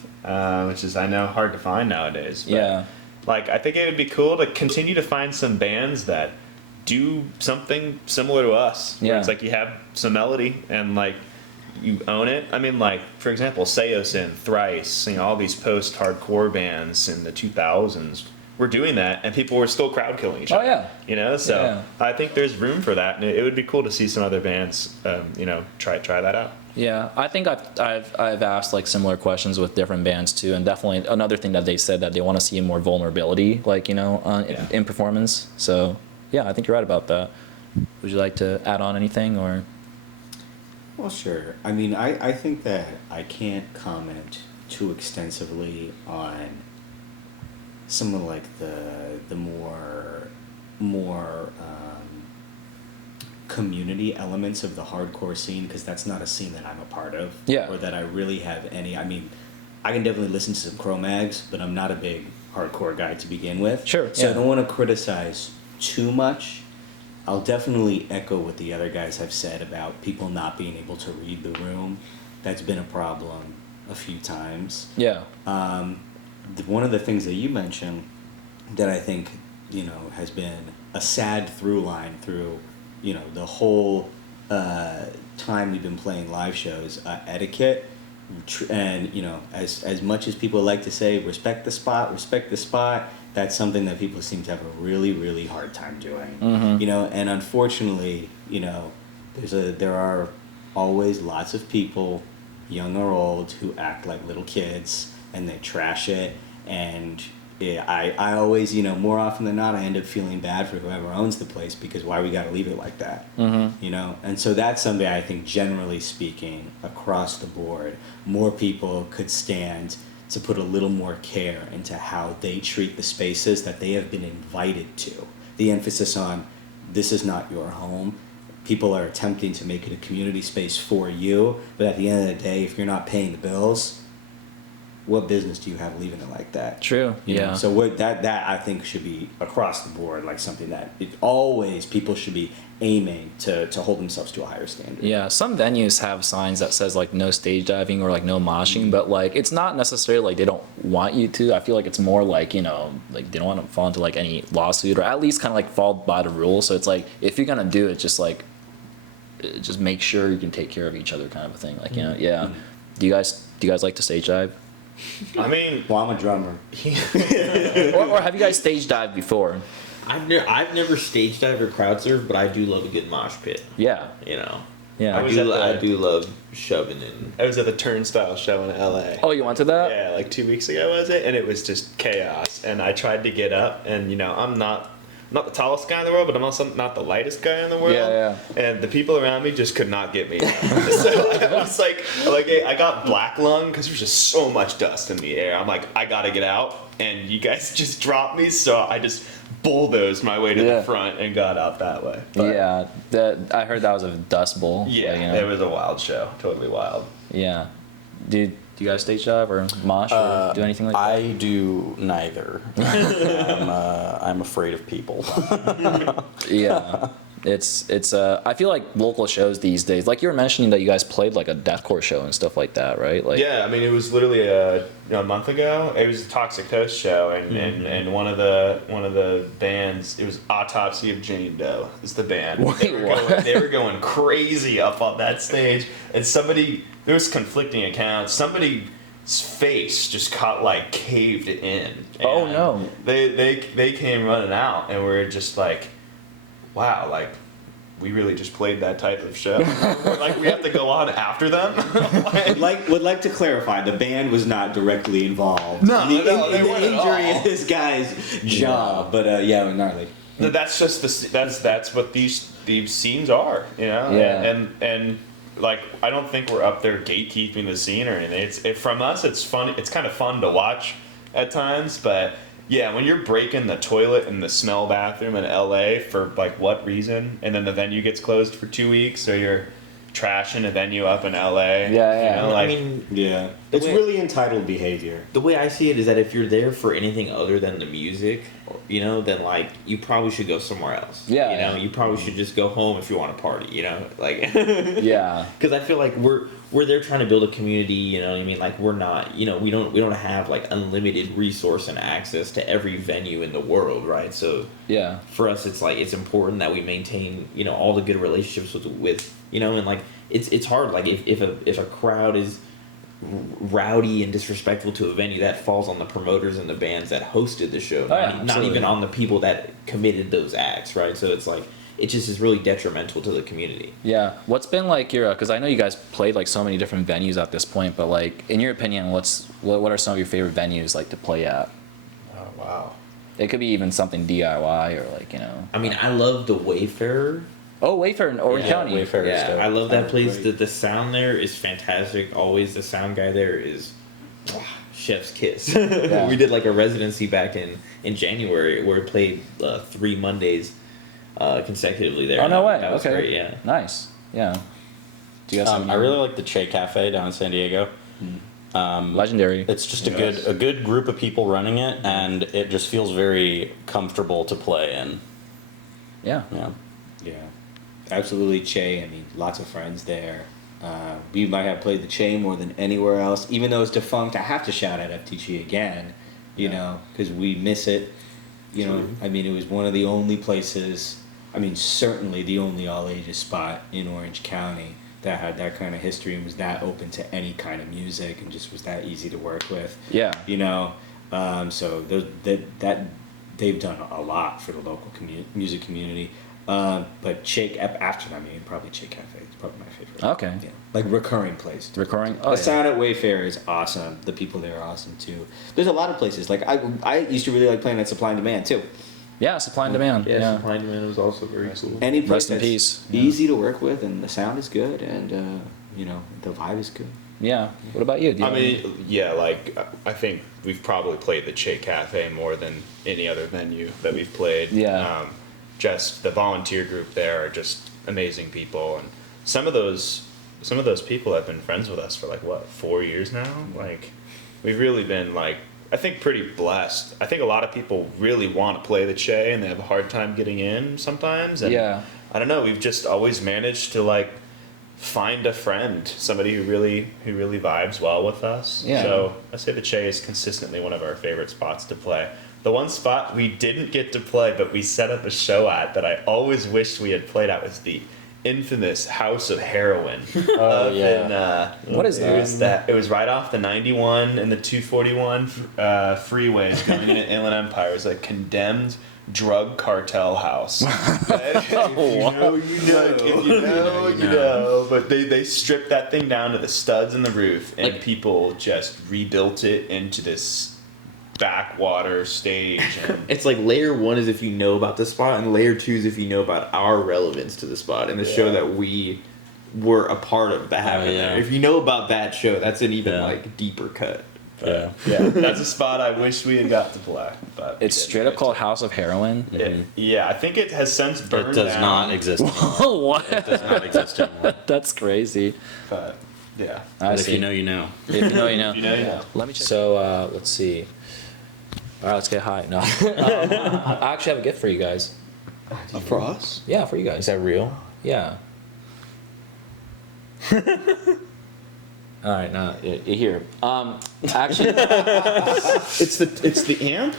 which is, I know, hard to find nowadays. But, Yeah. like, I think it would be cool to continue to find some bands that do something similar to us. Where Yeah. it's like you have some melody and like you own it. I mean, like, for example, Seosin, Thrice, all these post-hardcore bands in the 2000s were doing that, and people were still crowd killing each Oh, other. yeah. So Yeah. I think there's room for that, and it would be cool to see some other bands, try that out. Yeah, I think I've asked like similar questions with different bands too, and definitely another thing that they said that they want to see more vulnerability, like in performance. So yeah, I think you're right about that. Would you like to add on anything, or? Well, sure. I mean, I think that I can't comment too extensively on some of like the more community elements of the hardcore scene, because that's not a scene that I'm a part of. Yeah. Or that I really have any. I mean, I can definitely listen to some Cro-Mags, but I'm not a big hardcore guy to begin with. Sure, So yeah. I don't want to criticize too much. I'll definitely echo what the other guys have said about people not being able to read the room. That's been a problem a few times. Yeah. One of the things that you mentioned that I think, has been a sad through line through, the whole time we've been playing live shows, etiquette. And, as much as people like to say, respect the spot, that's something that people seem to have a really, really hard time doing. Mm-hmm. And unfortunately, there are always lots of people, young or old, who act like little kids and they trash it. And I always, more often than not, I end up feeling bad for whoever owns the place, because why we got to leave it like that? Mm-hmm. And so that's something I think, generally speaking, across the board, more people could stand to put a little more care into how they treat the spaces that they have been invited to. The emphasis on, this is not your home. People are attempting to make it a community space for you, but at the end of the day, if you're not paying the bills, what business do you have leaving it like that? True. You know? Yeah. So that I think should be across the board, like something that people should be aiming to hold themselves to a higher standard. Yeah, some venues have signs that says like no stage diving or like no moshing, but like it's not necessarily like they don't want you to. I feel like it's more like, like they don't want to fall into like any lawsuit, or at least kind of like fall by the rules. So it's like, if you're gonna do it, just make sure you can take care of each other, kind of a thing. Like, yeah. Do you guys like to stage dive? I mean, Well, I'm a drummer. or have you guys stage dived before? I've never stage dived or crowd surfed, but I do love a good mosh pit. Yeah. Yeah. I do love shoving in. I was at the Turnstile show in LA. Oh, you went to that? Yeah, like 2 weeks ago, was it? And it was just chaos. And I tried to get up, and I'm not the tallest guy in the world, but I'm also not the lightest guy in the world. Yeah. And the people around me just could not get me up. So I was like, I got black lung because there's just so much dust in the air. I'm like, I gotta get out, and you guys just dropped me. So I just bulldozed my way to the front and got out that way. But Yeah. I heard that was a dust bowl. yeah, like, it was a wild show. Totally wild. Yeah. Do you guys stage dive or mosh or do anything like that? I do neither. I'm afraid of people. Yeah. It's I feel like local shows these days, like you were mentioning that you guys played like a deathcore show and stuff like that, right? Like Yeah, I mean, it was literally a month ago. It was a Toxic Toast show, and one of the bands. It was Autopsy of Jane Doe. Is the band. Wait, They were going crazy up on that stage, and there was conflicting accounts. Somebody's face just like caved in. Oh, and no. They came running out, and we were just like, wow, like. We really just played that type of show. Like we have to go on after them. Would like to clarify, the band was not directly involved. No, the, no, they the weren't at injury all. is this guy's job, but yeah, gnarly. That's just that's what these scenes are, you know. Yeah. And like I don't think we're up there gatekeeping the scene or anything. From us, it's fun. It's kind of fun to watch at times, but. Yeah, when you're breaking the toilet in the smell bathroom in LA for like what reason, and then the venue gets closed for 2 weeks, or you're trashing a venue up in LA. Yeah. You know, like, I mean, Yeah, it's way- really entitled behavior. the way I see it is that if you're there for anything other than the music, you know, then like you probably should go somewhere else. Yeah, you know, yeah. you probably should just go home if you want to party. You know, like Yeah. because I feel like we're there trying to build a community. You know what I mean? Like we're not. You know, we don't have like unlimited resource and access to every venue in the world, right? So Yeah. for us, it's like it's important that we maintain, you know, all the good relationships with you know, and like it's hard. Like if a crowd is rowdy and disrespectful to a venue, that falls on the promoters and the bands that hosted the show, yeah, not absolutely. even on the people that committed those acts, right? So it's like it just is really detrimental to the community. Yeah. What's been like your? Because I know you guys played like so many different venues at this point, but like in your opinion, what are some of your favorite venues like to play at? oh wow. It could be even something DIY or like, you know. I mean, I love the Wayfarer. Oh, Wayfarer in Orange Yeah, County. Wayfarer. Yeah, dope. I love that place. Great. The sound there is fantastic. Always the sound guy there is chef's kiss. Yeah. We did like a residency back in January where we played 3 Mondays consecutively there. Oh, no way. That was Okay. great, yeah. Nice. Yeah. Do you guys have I really like the Che Cafe down in San Diego. legendary? It's just Yes. a good group of people running it, and it just feels very comfortable to play in. Yeah. Yeah. Yeah, absolutely. Che, I mean, lots of friends there. We might have played the Che more than anywhere else, even though it's defunct. I have to shout out FTG again, you know, because we miss it. You know, I mean, it was one of the only places. I mean, certainly the only all ages spot in Orange County that had that kind of history and was that open to any kind of music and just was that easy to work with. Yeah. You know, so that they've done a lot for the local music community. But Che after that, I mean, probably Che Cafe. It's probably my favorite. Okay. Yeah. Like recurring place. Recurring. Oh, The yeah. sound at Wayfarer is awesome. The people there are awesome too. There's a lot of places. Like I used to really like playing at Supply and Demand too. Yeah, supply and demand. Yeah, Yeah. Supply and Demand was also very cool. Any place Rest in that's peace. Yeah. easy to work with and the sound is good and you know the vibe is good. Yeah. What about you? Do you I have mean, yeah, like I think we've probably played the Che Cafe more than any other venue that we've played. Yeah. Just the volunteer group there are just amazing people, and some of those people have been friends with us for like what 4 years now. Like we've really been like I think pretty blessed. I think a lot of people really want to play the Che and they have a hard time getting in sometimes. And Yeah. I don't know. We've just always managed to like find a friend, somebody who really vibes well with us. Yeah. So I say the Che is consistently one of our favorite spots to play. The one spot we didn't get to play, but we set up a show at that I always wished we had played at was the infamous House of Heroin. Oh, yeah. What is It was that. It was right off the 91 and the 241 freeways going into Inland Empire. It was a condemned drug cartel house. If you know, you know. But they stripped that thing down to the studs in the roof, and Like- people just rebuilt it into this backwater stage. And It's like layer 1 is if you know about the spot, and layer 2 is if you know about our relevance to the spot and the show Yeah. that we were a part of that happened yeah. there. If you know about that show, that's an even Yeah. like deeper cut. Yeah. yeah, that's a spot I wish we had got to play. But we It's didn't straight get up called House of Heroin. to. Yeah, I think it has since burned It does down. not exist. Oh, what? It does not exist anymore. That's crazy. But yeah, I But see. if you know, you know. If you know, you know. you know, you know. Let me check. So let's see. All right, let's get high. No, I actually have a gift for you guys. For us? Yeah, for you guys. Is that real? Yeah. All right, now here. Actually, It's the amp.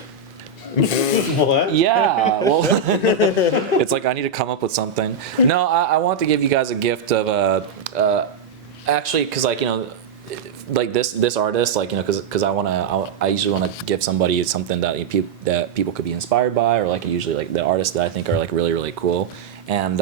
What? yeah. Well, it's like I need to come up with something. No, I want to give you guys a gift of actually, because like like this artist, like because I usually want to give somebody something that that people could be inspired by, or like usually like the artists that I think are like really really cool, and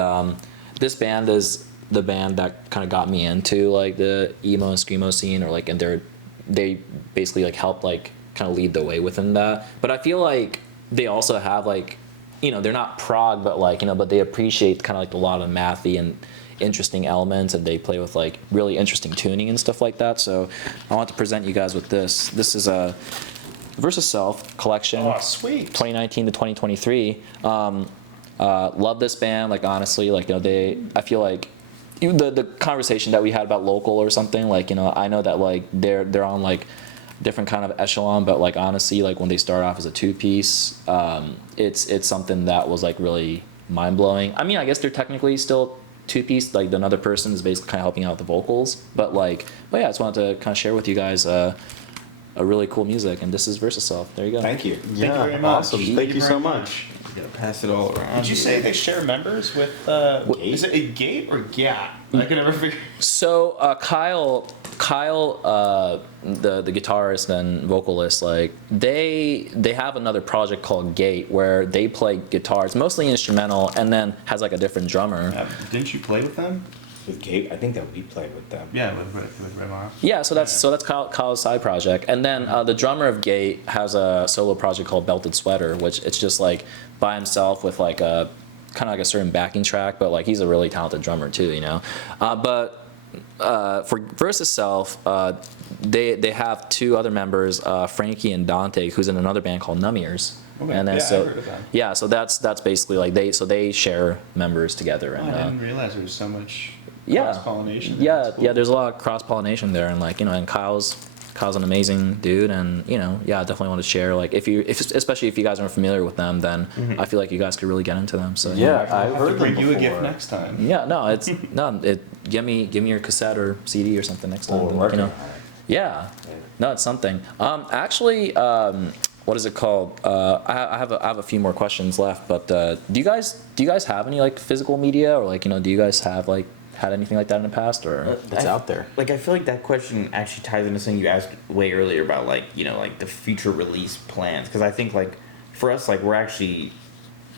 this band is the band that kind of got me into like the emo and screamo scene, or like, and they basically like helped like kind of lead the way within that. But I feel like they also have like, they're not prog, but like, but they appreciate kind of like a lot of mathy and interesting elements, and they play with like really interesting tuning and stuff like that. So I want to present you guys with this. This is a Versus Self collection. Oh, sweet. 2019 to 2023. Love this band. Like honestly, like I feel like even the conversation that we had about local or something, like I know that like they're on like different kind of echelon, but like honestly, like when they start off as a Mm-hmm. 2-piece, it's something that was like really mind blowing. I mean, I guess they're technically still 2-piece, like another person is basically kind of helping out with the vocals, but yeah, I just wanted to kind of share with you guys a really cool music, and this is Versus Self. There you go. Thank you. Thank you very much. Awesome. Thank you so much. Gotta pass it all around. Did you say they share members with? Is it a gate or gat? I can never figure. So Kyle, the guitarist and vocalist, like they have another project called Gate where they play guitars, mostly instrumental, and then has like a different drummer. Didn't you play with them? With Gate, I think that we played with them. Yeah, with Remar. Yeah, so that's Kyle's side project, and then the drummer of Gate has a solo project called Belted Sweater, which it's just like by himself with like a kind of like a certain backing track, but like he's a really talented drummer too, But for Versus Self, they have two other members, Frankie and Dante, who's in another band called Numb Ears. Okay. And then Yeah, so I heard of them. yeah, so that's basically like they share members together, Oh, and I didn't realize there was so much yeah, cross pollination. yeah, there's a lot of cross pollination there, and like and Kyle's an amazing dude, and I definitely want to share, like especially if you guys aren't familiar with them, then I feel like you guys could really get into them. So Yeah, I'll I've have heard to bring them you a gift before. next time. yeah, no, it's no, give me your cassette or CD or something next time. We're then, working on it. Yeah, no, it's something. Actually, what is it called? I have a few more questions left, but do you guys have any like physical media, or like do you guys have like had anything like that in the past, or It's out there. Like, I feel like that question actually ties into something you asked way earlier about, like, like the future release plans. Because I think, like, for us, like, we're actually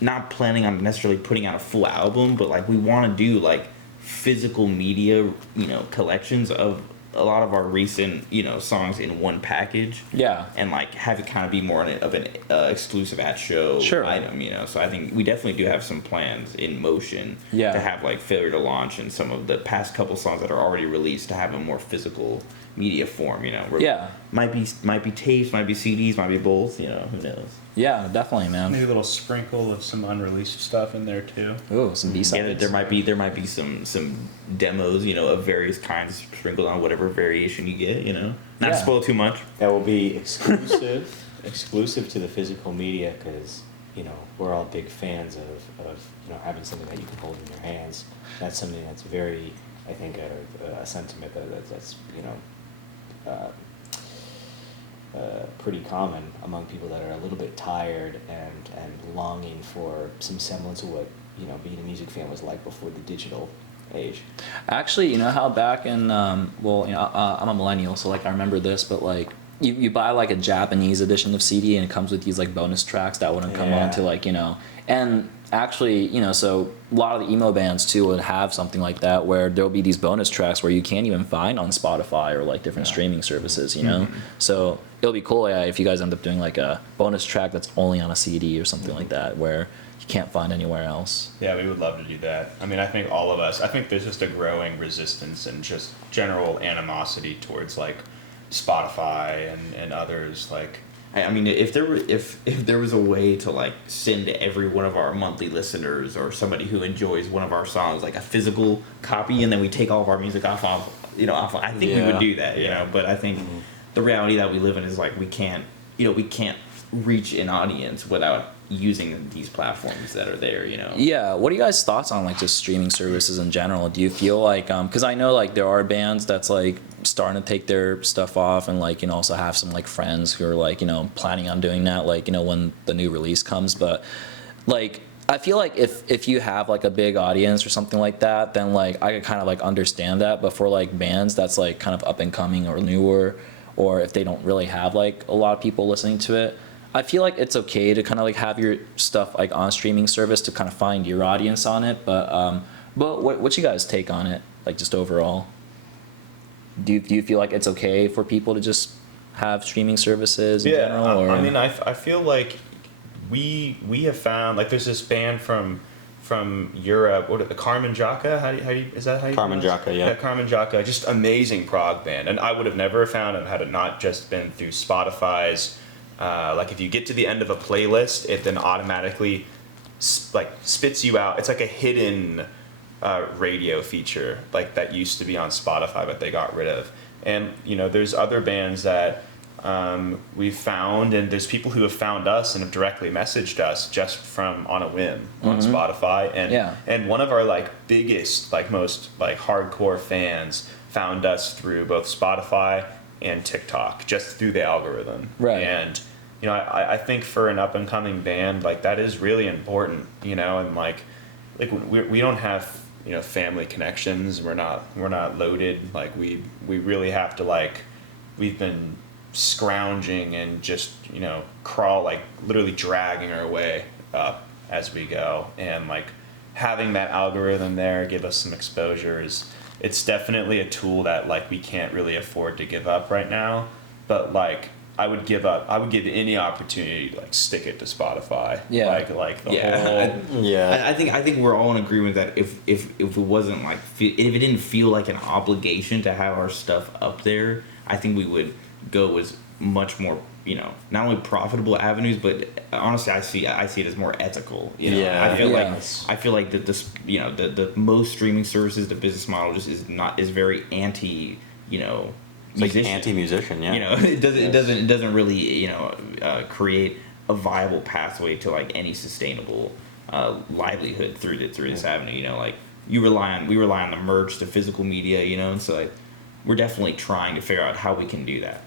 not planning on necessarily putting out a full album, but, like, we want to do, like, physical media, collections of a lot of our recent, songs in one package. yeah. And, like, have it kind of be more of an exclusive at show Sure. item, So I think we definitely do have some plans in motion Yeah. to have, like, Failure to Launch and some of the past couple songs that are already released to have a more physical media form, where Yeah. might be tapes, might be CDs, might be both, who knows. Yeah, definitely, man. Maybe a little sprinkle of some unreleased stuff in there too. Ooh, some Yeah, B-sides. there might be some demos, of various kinds sprinkled on whatever variation you get, Not Yeah. to spoil too much. That will be exclusive to the physical media, because we're all big fans of having something that you can hold in your hands. That's something that's very, I think, a sentiment that's pretty common among people that are a little bit tired and longing for some semblance of what being a music fan was like before the digital age. Actually, how back in I'm a millennial, so like I remember this, but like you buy like a Japanese edition of CD, and it comes with these like bonus tracks that wouldn't come Yeah. on to like and actually so a lot of the emo bands too would have something like that, where there'll be these bonus tracks where you can't even find on Spotify or like different streaming services, So it'll be cool if you guys end up doing like a bonus track that's only on a CD or something like that, where you can't find anywhere else. Yeah, we would love to do that. I mean, I think all of us. I think there's just a growing resistance and just general animosity towards like Spotify and others. Like, I mean, if there was a way to like send to every one of our monthly listeners or somebody who enjoys one of our songs like a physical copy, and then we take all of our music off, I think we would do that, But I think the reality that we live in is like we can't reach an audience without using these platforms that are there, you know. Yeah, what are you guys' thoughts on like just streaming services in general? Do you feel like because I know like there are bands that's like starting to take their stuff off and like, you know, also have some like friends who are like, you know, planning on doing that, like, you know, when the new release comes. But like I feel like if you have like a big audience or something like that, then like I could kind of like understand that. But for like bands that's like kind of up and coming or newer, or if they don't really have like a lot of people listening to it, I feel like it's okay to kind of like have your stuff like on streaming service to kind of find your audience on it. But what's you guys' take on it? Like just overall, do you feel like it's okay for people to just have streaming services in general? Or? I mean, I feel like we have found like there's this band from Europe. What Carmen Jaka? How do you is that how you? Carmen Jaka, yeah. Carmen Jaka, just amazing prog band, and I would have never found them had it not just been through Spotify's. Like if you get to the end of a playlist, it then automatically spits you out. It's like a hidden radio feature like that used to be on Spotify, but they got rid of. And you know, there's other bands that we've found, and there's people who have found us and have directly messaged us just from on a whim on Spotify. And one of our like biggest, like most like hardcore fans found us through both Spotify and TikTok, just through the algorithm. Right. And you know, I think for an up and coming band, like that is really important, you know, and like we don't have, you know, family connections. We're not loaded. Like we really have to like, we've been scrounging and just, you know, crawl, like literally dragging our way up as we go. And like having that algorithm there give us some exposure it's definitely a tool that like we can't really afford to give up right now. But like I would give any opportunity to like stick it to Spotify. Yeah. Like the whole. I think we're all in agreement that if it wasn't like if it didn't feel like an obligation to have our stuff up there, I think we would go with much more, you know, not only profitable avenues, but honestly I see it as more ethical. You know? Yeah. I feel like that this, you know, the most streaming services, the business model just is very anti, you know, like anti-musician, yeah. You know, it doesn't really, you know, create a viable pathway to like any sustainable livelihood through this avenue. You know, like we rely on the merch, the physical media, you know, and so like we're definitely trying to figure out how we can do that.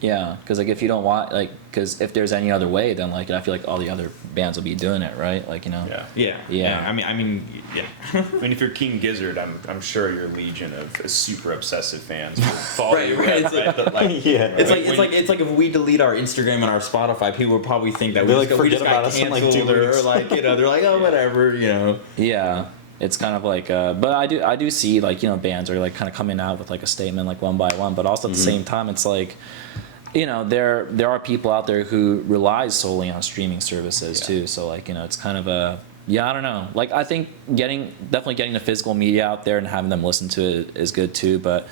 Yeah, because like if you don't want like, because if there's any other way, then like I feel like all the other bands will be doing it, right? Like, you know. Yeah. I mean, yeah. I mean, if you're King Gizzard, I'm sure your legion of super obsessive fans will follow you. Right. It's like, But like, Yeah. It's like if we delete our Instagram and our Spotify, people would probably think that we like, just forget got about us in, like, 2 canceled or weeks. like, you know, they're like, oh, whatever, you know. Yeah, it's kind of like, but I do see like, you know, bands are like kind of coming out with like a statement like one by one, but also at the same time it's like, you know, there are people out there who rely solely on streaming services too. So like, you know, it's kind of a, I don't know. Like I think definitely getting the physical media out there and having them listen to it is good too. But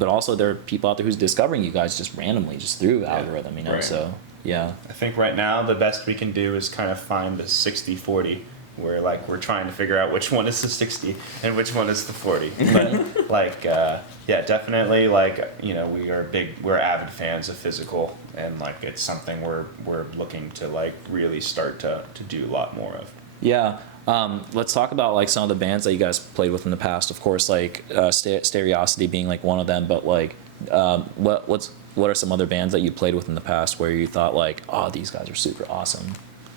also there are people out there who's discovering you guys just randomly, just through algorithm, you know. Right. So yeah. I think right now the best we can do is kind of find the 60-40, where like we're trying to figure out which one is the 60 and which one is the 40. But like yeah, definitely like, you know, we're avid fans of physical, and like it's something we're looking to like really start to do a lot more of. Yeah. Let's talk about like some of the bands that you guys played with in the past. Of course, like Stereosity being like one of them, but like what are some other bands that you played with in the past where you thought like, oh, these guys are super awesome?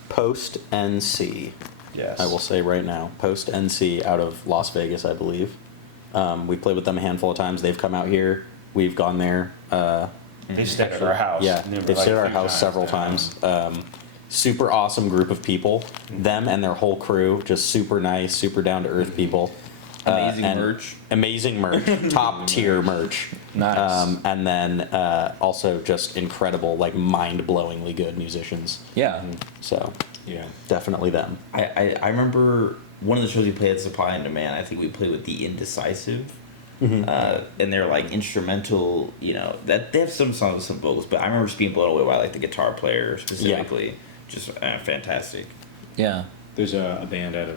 Post NC. Yes. I will say right now, Post NC out of Las Vegas, I believe. We played with them a handful of times. They've come out here. We've gone there. They stayed at our house. Yeah, they've stayed at our house several times. Super awesome group of people. Them and their whole crew, just super nice, super down to earth people. Amazing and merch. Amazing merch. Top tier merch. Nice. And then also just incredible, like mind-blowingly good musicians. Yeah. So Yeah. definitely them. I remember one of the shows we played at Supply and Demand. I think we played with the Indecisive, and they're like instrumental. You know that they have some songs with some vocals, but I remember just being blown away by like the guitar player specifically. Just fantastic. Yeah. There's a band out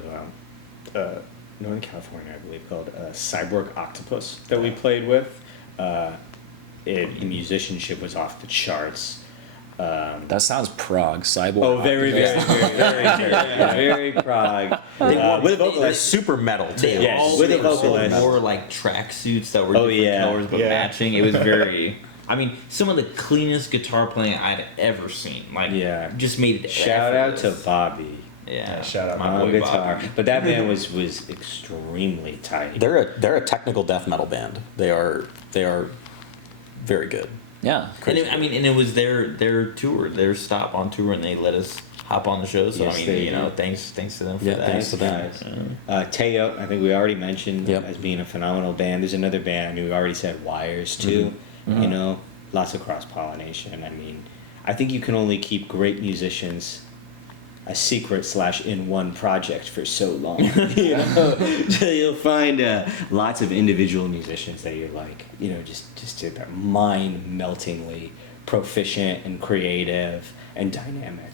of Northern California, I believe, called Cyborg Octopus that we played with. Musicianship was off the charts. That sounds prog, cyborg. Oh, very, very, very prog. With a They're vocalist. super metal too. They Yes, all with a wore vocalist. more like tracksuits that were Oh, different yeah. colors but Yeah. matching. It was very. I mean, some of the cleanest guitar playing I'd ever seen. Like, Yeah. just made it. Shout out to effortless. Bobby Yeah, shout out my on boy guitar. Bobby. But that band was extremely tight. They're a technical death metal band. They are very good. Yeah. And it was their tour, their stop on tour, and they let us hop on the show. So Yes, I mean, they you know, did. thanks to them for Yeah, that. thanks to them. Guys. Teo, I think we already mentioned Yep. as being a phenomenal band. There's another band we already said Wires too. Mm-hmm. You know, lots of cross pollination. I mean, I think you can only keep great musicians a secret / in one project for so long. You know, so you'll find lots of individual musicians that you're like, you know, just they're mind meltingly proficient and creative and dynamic.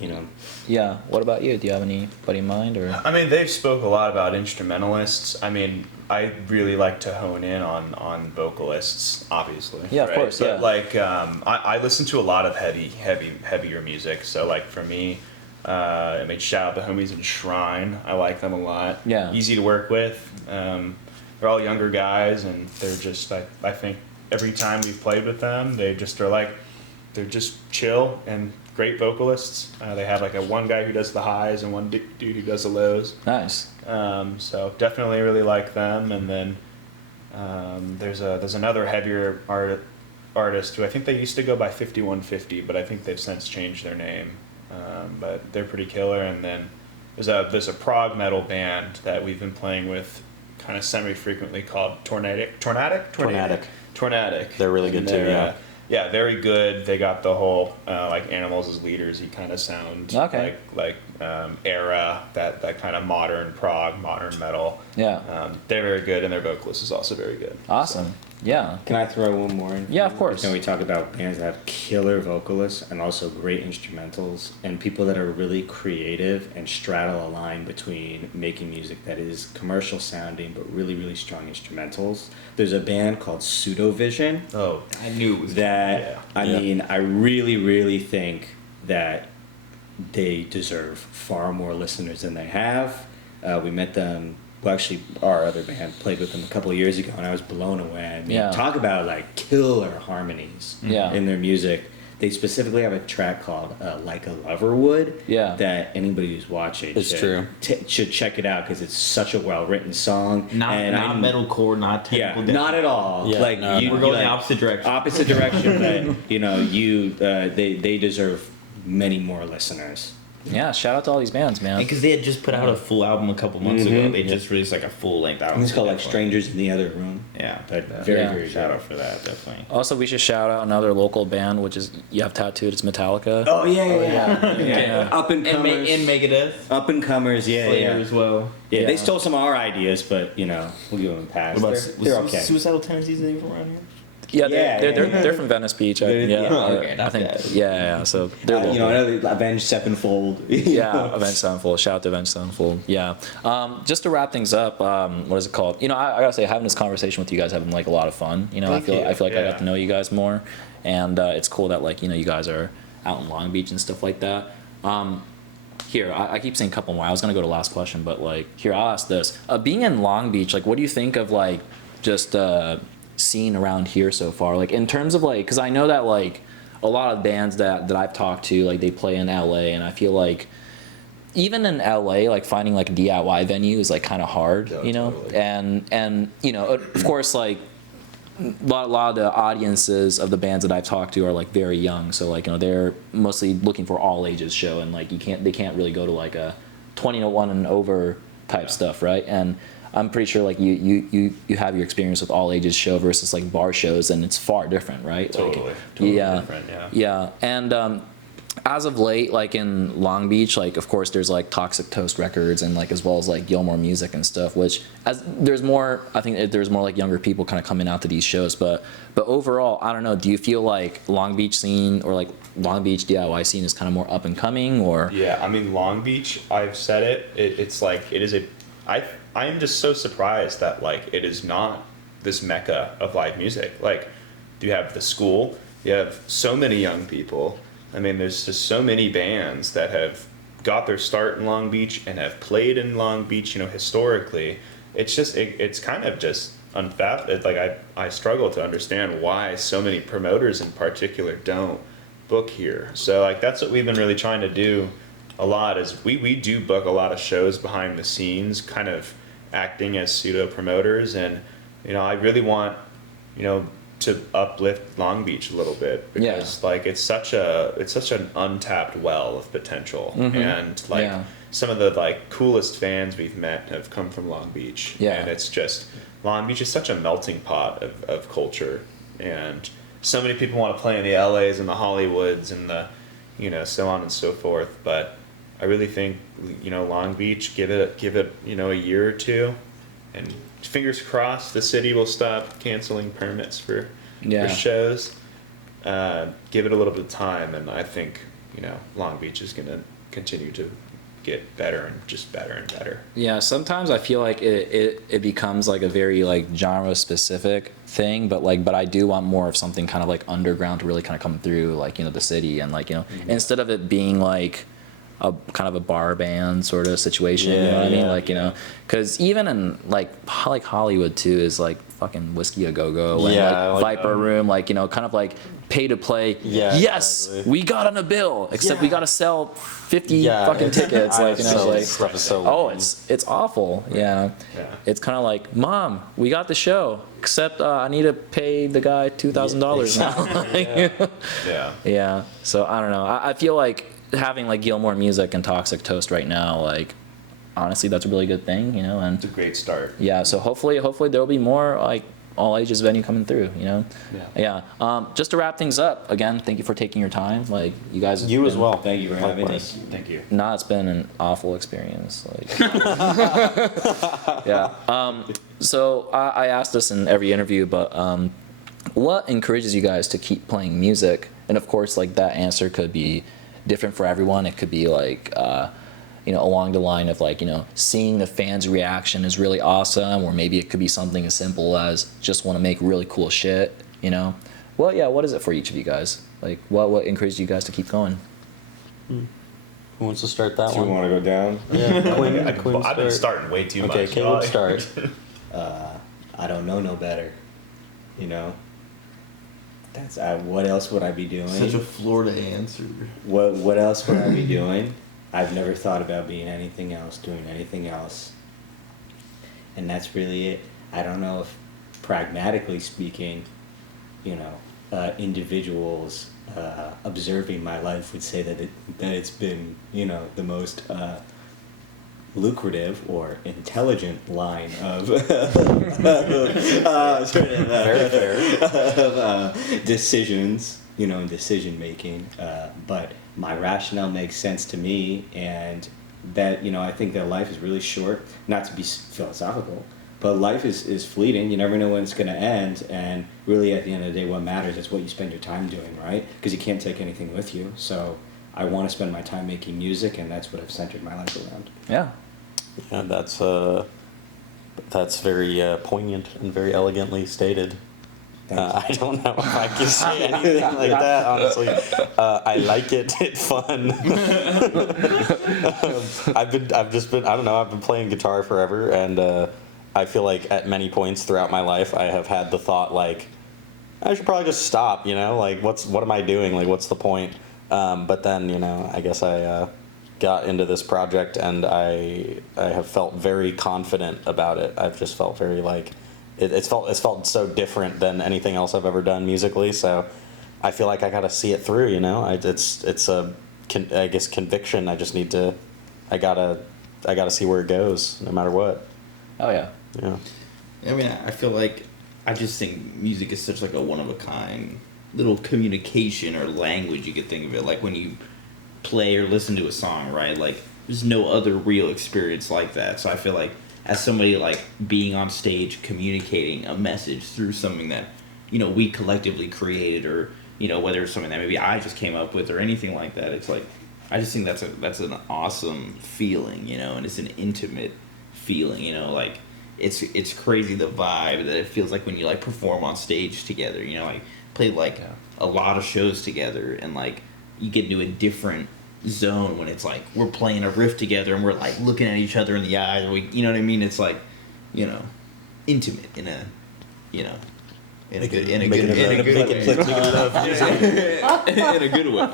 You know. Yeah. What about you? Do you have anybody in mind or? I mean, they've spoke a lot about instrumentalists. I mean, I really like to hone in on vocalists, obviously. Yeah, of course, But yeah. like, I listen to a lot of heavier music. So like for me, I mean, shout out the homies in Shrine. I like them a lot. Yeah. Easy to work with. They're all younger guys, and they're just I think every time we've played with them, they just are like, they're just chill and great vocalists. They have like one guy who does the highs and one dude who does the lows. Nice. So definitely really like them. And then there's another heavier artist who I think they used to go by 5150, but I think they've since changed their name. But they're pretty killer. And then there's a prog metal band that we've been playing with kind of semi-frequently called Tornadic. They're really good And too, yeah. Yeah, very good. They got the whole like Animals as leaders. You kind of sound Okay. like era, that kind of modern prog, modern metal. Yeah. They're very good, and their vocalist is also very good. Awesome. Yeah. Can I throw one more in? Yeah, of course. Can we talk about bands that have killer vocalists and also great instrumentals and people that are really creative and straddle a line between making music that is commercial sounding but really, really strong instrumentals? There's a band called Pseudovision Oh, I knew it was that, Yeah. I Yeah. mean, I really, really think that they deserve far more listeners than they have. We met them. Well, actually, our other band played with them a couple of years ago, and I was blown away. I mean, Yeah. talk about like killer harmonies Yeah. in their music. They specifically have a track called "Like a Lover Would." Yeah. That anybody who's watching It's true. should check it out because it's such a well written song. not I'm- metalcore, not Yeah, technical. not at all. Yeah, like no, you, We're going like, the opposite direction. opposite direction, but you know, they deserve many more listeners. Yeah. Shout out to all these bands, man. Because they had just put out a full album a couple months ago. They just released like a full length album. It's called like Definitely. Strangers in the Other Room. Yeah, But very, Yeah. very shout good. out for that, definitely. Also, we should shout out another local band, which is you have tattooed. It's Metallica. Oh yeah. Yeah. Up and And, comers. Megadeth, Up and comers, yeah, Slayer yeah. as well. Yeah, Yeah. they stole some of our ideas, but you know, we'll give them a pass. What about They're okay. Suicidal Tendencies? Are they from around here? Yeah, Yeah, they're from Venice Beach. Yeah. Oh, okay, I not think. bad. Yeah. So they're You local. know, another Avenged Sevenfold. you Yeah, know. Avenged Sevenfold. Shout out to Avenged Sevenfold. Yeah. Just to wrap things up, what is it called? You know, I gotta say, having this conversation with you guys having like a lot of fun. You know, Thank you. I feel like I Yeah. got to know you guys more, and it's cool that like you know you guys are out in Long Beach and stuff like that. Here, I keep saying a couple more. I was gonna go to last question, but like here, I'll ask this: being in Long Beach, like, what do you think of like just scene around here so far? Like in terms of like, because I know that like a lot of bands that I've talked to, like they play in LA, and I feel like even in LA, like finding like a DIY venue is like kind of hard, Yeah, you know. totally. And you know, of course, like a lot of the audiences of the bands that I've talked to are like very young, so like you know they're mostly looking for all ages show, and like they can't really go to like a 21 and over type stuff, right? And I'm pretty sure like you have your experience with all ages show versus like bar shows, and it's far different, right? Totally. Like, Totally yeah, different, yeah. yeah. And as of late, like in Long Beach, like of course there's like Toxic Toast Records and like as well as like Gilmore Music and stuff, which as there's more, I think there's more like younger people kind of coming out to these shows, but overall, I don't know, do you feel like Long Beach scene or like Long Beach DIY scene is kind of more up and coming, or? Yeah, I mean Long Beach. I've said it's like it is a. I am just so surprised that like it is not this mecca of live music. Like, you have the school. You have so many young people. I mean, there's just so many bands that have got their start in Long Beach and have played in Long Beach, historically. It's just, it's kind of just unfathomable. Like, I struggle to understand why so many promoters in particular don't book here. So, like, that's what we've been really trying to do a lot, is we do book a lot of shows behind the scenes, kind of acting as pseudo promoters. And, I really want, to uplift Long Beach a little bit, because like it's such an untapped well of potential. And like some of the like coolest fans we've met have come from Long Beach. And it's just, Long Beach is such a melting pot of culture, and so many people want to play in the LAs and the Hollywoods and the so on and so forth. But I really think Long Beach, give it a year or two, and fingers crossed the city will stop canceling permits for shows. Give it a little bit of time, and I think Long Beach is going to continue to get better and just better and better. Yeah, sometimes I feel like it becomes like a very like genre specific thing, but I do want more of something kind of like underground to really kind of come through like the city, and like instead of it being like a kind of a bar band sort of situation, you know what I mean? Like, because even in like Hollywood too is like fucking Whiskey A Go Go and like Viper Room, like kind of like pay to play. Yes, exactly. We got on a bill, except we got to sell 50 fucking tickets. Like like stuff is so it's awful. It's kind of like, Mom, we got the show, except I need to pay the guy $2,000 now. So I don't know. I feel like having like Gilmore Music and Toxic Toast right now, like honestly that's a really good thing, and it's a great start. So hopefully there'll be more like all ages venue coming through, just to wrap things up, again, thank you for taking your time. Like you guys as well. Thank you for having us. Thank you. It's been an awful experience, like so I asked this in every interview, but what encourages you guys to keep playing music? And of course, like that answer could be different for everyone. It could be like along the line of like seeing the fans' reaction is really awesome, or maybe it could be something as simple as just want to make really cool shit. What is it for each of you guys? Like what encourages you guys to keep going? Who wants to start that Do one? you want to go down? Quinn, I've been starting way too much. Okay, Caleb, start. I don't know no better. That's what else would I be doing? Such a Florida answer. What else would I be doing? I've never thought about being anything else, doing anything else. And that's really it. I don't know if, pragmatically speaking, individuals observing my life would say that it's been, the most lucrative or intelligent line of decisions, and decision making. But my rationale makes sense to me, and that I think that life is really short. Not to be philosophical, but life is fleeting. You never know when it's going to end, and really at the end of the day, what matters is what you spend your time doing, right? Because you can't take anything with you. So I want to spend my time making music, and that's what I've centered my life around. Yeah, that's very poignant and very elegantly stated. I don't know if I can say anything like that, honestly. I like it. It's fun. I've been playing guitar forever, and I feel like at many points throughout my life, I have had the thought like, I should probably just stop. Like what am I doing? Like what's the point? But then I guess I got into this project, and I have felt very confident about it. I've just felt very like. It's felt so different than anything else I've ever done musically, so I feel like I gotta see it through. It's a conviction. I just need to. I gotta see where it goes, no matter what. Oh yeah. Yeah. I mean, I feel like I just think music is such like a one of a kind little communication or language, you could think of it. Like when you play or listen to a song, right? Like there's no other real experience like that. So I feel like as somebody like being on stage, communicating a message through something that, we collectively created, or, whether it's something that maybe I just came up with or anything like that, it's like, I just think that's an awesome feeling, and it's an intimate feeling, like it's crazy the vibe that it feels like when you like perform on stage together, like play like a lot of shows together, and like you get into a different zone when it's like we're playing a riff together and we're like looking at each other in the eyes, or you know what I mean? It's like, you know, intimate in a, you know, in a good way. In a good way.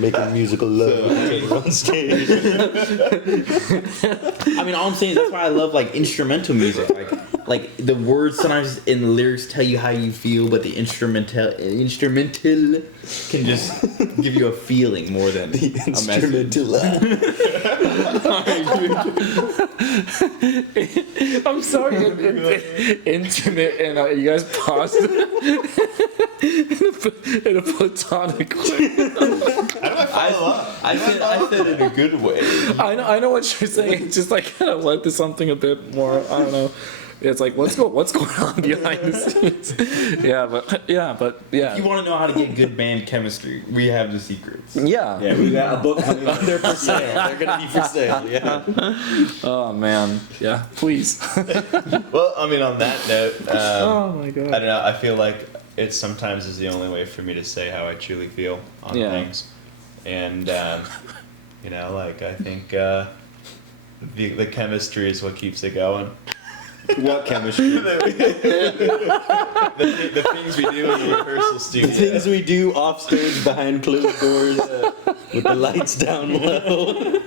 Making musical love on stage. I mean, all I'm saying is that's why I love like instrumental music. Like the words sometimes in the lyrics tell you how you feel, but the instrumental can just give you a feeling more than The a message. instrumental. I'm sorry, intimate, and you guys paused in a platonic way. I said in a good way. I know what you're saying. It's just like kind of led to something a bit more. I don't know. It's like what's going on behind the scenes. But If you yeah. want to know how to get good band chemistry, we have the secrets. Yeah. Yeah, we got a book coming out. They're for sale. They're gonna be for sale. Yeah. Oh man. Yeah. Please. Well, I mean, on that note, Oh my god. I don't know. I feel like it sometimes is the only way for me to say how I truly feel on Yeah. things, and you know, like I think the chemistry is what keeps it going. What chemistry? The things we do in the rehearsal studio. Things we do off stage behind closed doors with the lights down low.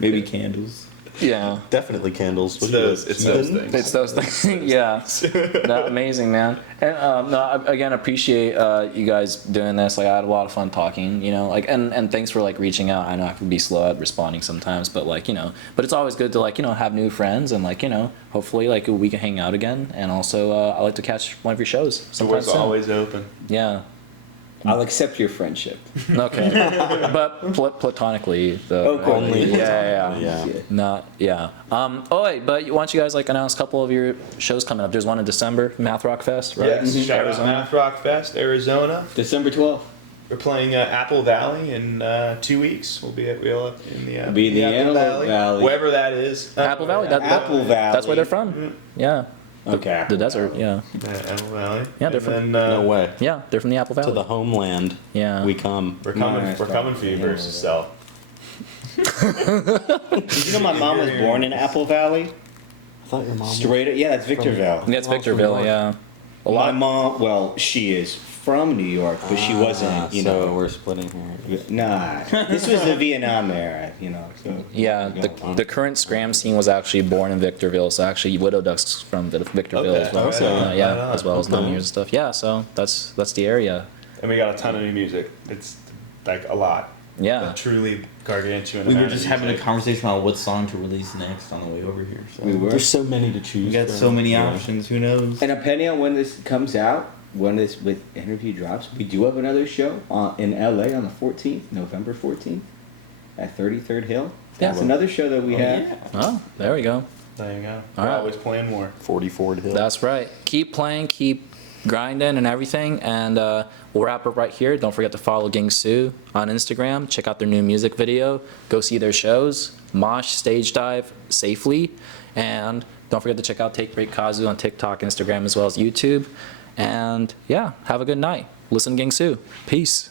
Maybe candles. Yeah. Definitely candles. It's those things. It's those things. Yeah. That amazing, man. And no, I, again, appreciate you guys doing this. Like, I had a lot of fun talking, you know, like, and thanks for like reaching out. I know I can be slow at responding sometimes, but like, you know, but it's always good to like, you know, have new friends and like, you know, hopefully like we can hang out again. And also, I like to catch one of your shows The sometime door's soon. always open. Yeah. I'll accept your friendship. Okay. But platonically, though. Oh, cool. right? Only Yeah. Yeah. Not, yeah. Oh wait, but why don't you guys like announce a couple of your shows coming up? There's one in December, Math Rock Fest, right? Yes. Shout out Math Rock Fest, Arizona. December 12th. We're playing Apple Valley in 2 weeks. We'll be in the Be in the Antelope Valley. wherever that is. Apple Valley. Apple Valley. That's where they're from. Yeah. Okay. The Apple desert. Valley. Yeah. Apple Valley. Yeah, they're and from- then, No way. Yeah, they're from the Apple Valley. To the homeland. Yeah. We come. We're coming. Nice. We're coming for you Yeah. versus self. Did you know my mom was born in Apple Valley? I thought your mom. Straight up. Yeah, that's Victorville. Yeah, it's From Victorville. York. Yeah. A My lot. mom, well, she is from New York, but she wasn't, you So know. we're splitting here. Nah, this was the Vietnam era, you know. So Yeah, the current Scram scene was actually born in Victorville, so actually Widow Duck's from Victorville Okay. as well. Right So on, yeah, right on. as well as Okay. Lumiere and stuff. Yeah, so that's the area. And we got a ton of new music. It's like a lot. Yeah. A truly gargantuan. We were amount of just having a music. conversation about what song to release next on the way over here. So we were. There's so many to choose. we got from. so many Yeah. options. Who knows? And depending on when this comes out, when this with interview drops, we do have another show in LA on the 14th, November 14th, at 33rd Hill. That's Yeah. another show that we have. Oh, there we go. There you go. All We're right. always playing more. 44 Hill. That's right. Keep playing, keep grinding and everything, and we'll wrap up right here. Don't forget to follow Gingsu on Instagram. Check out their new music video. Go see their shows. Mosh Stage Dive Safely, and don't forget to check out Take Break Kazu on TikTok, Instagram, as well as YouTube. And yeah, have a good night. Listen to Gingsu. Peace.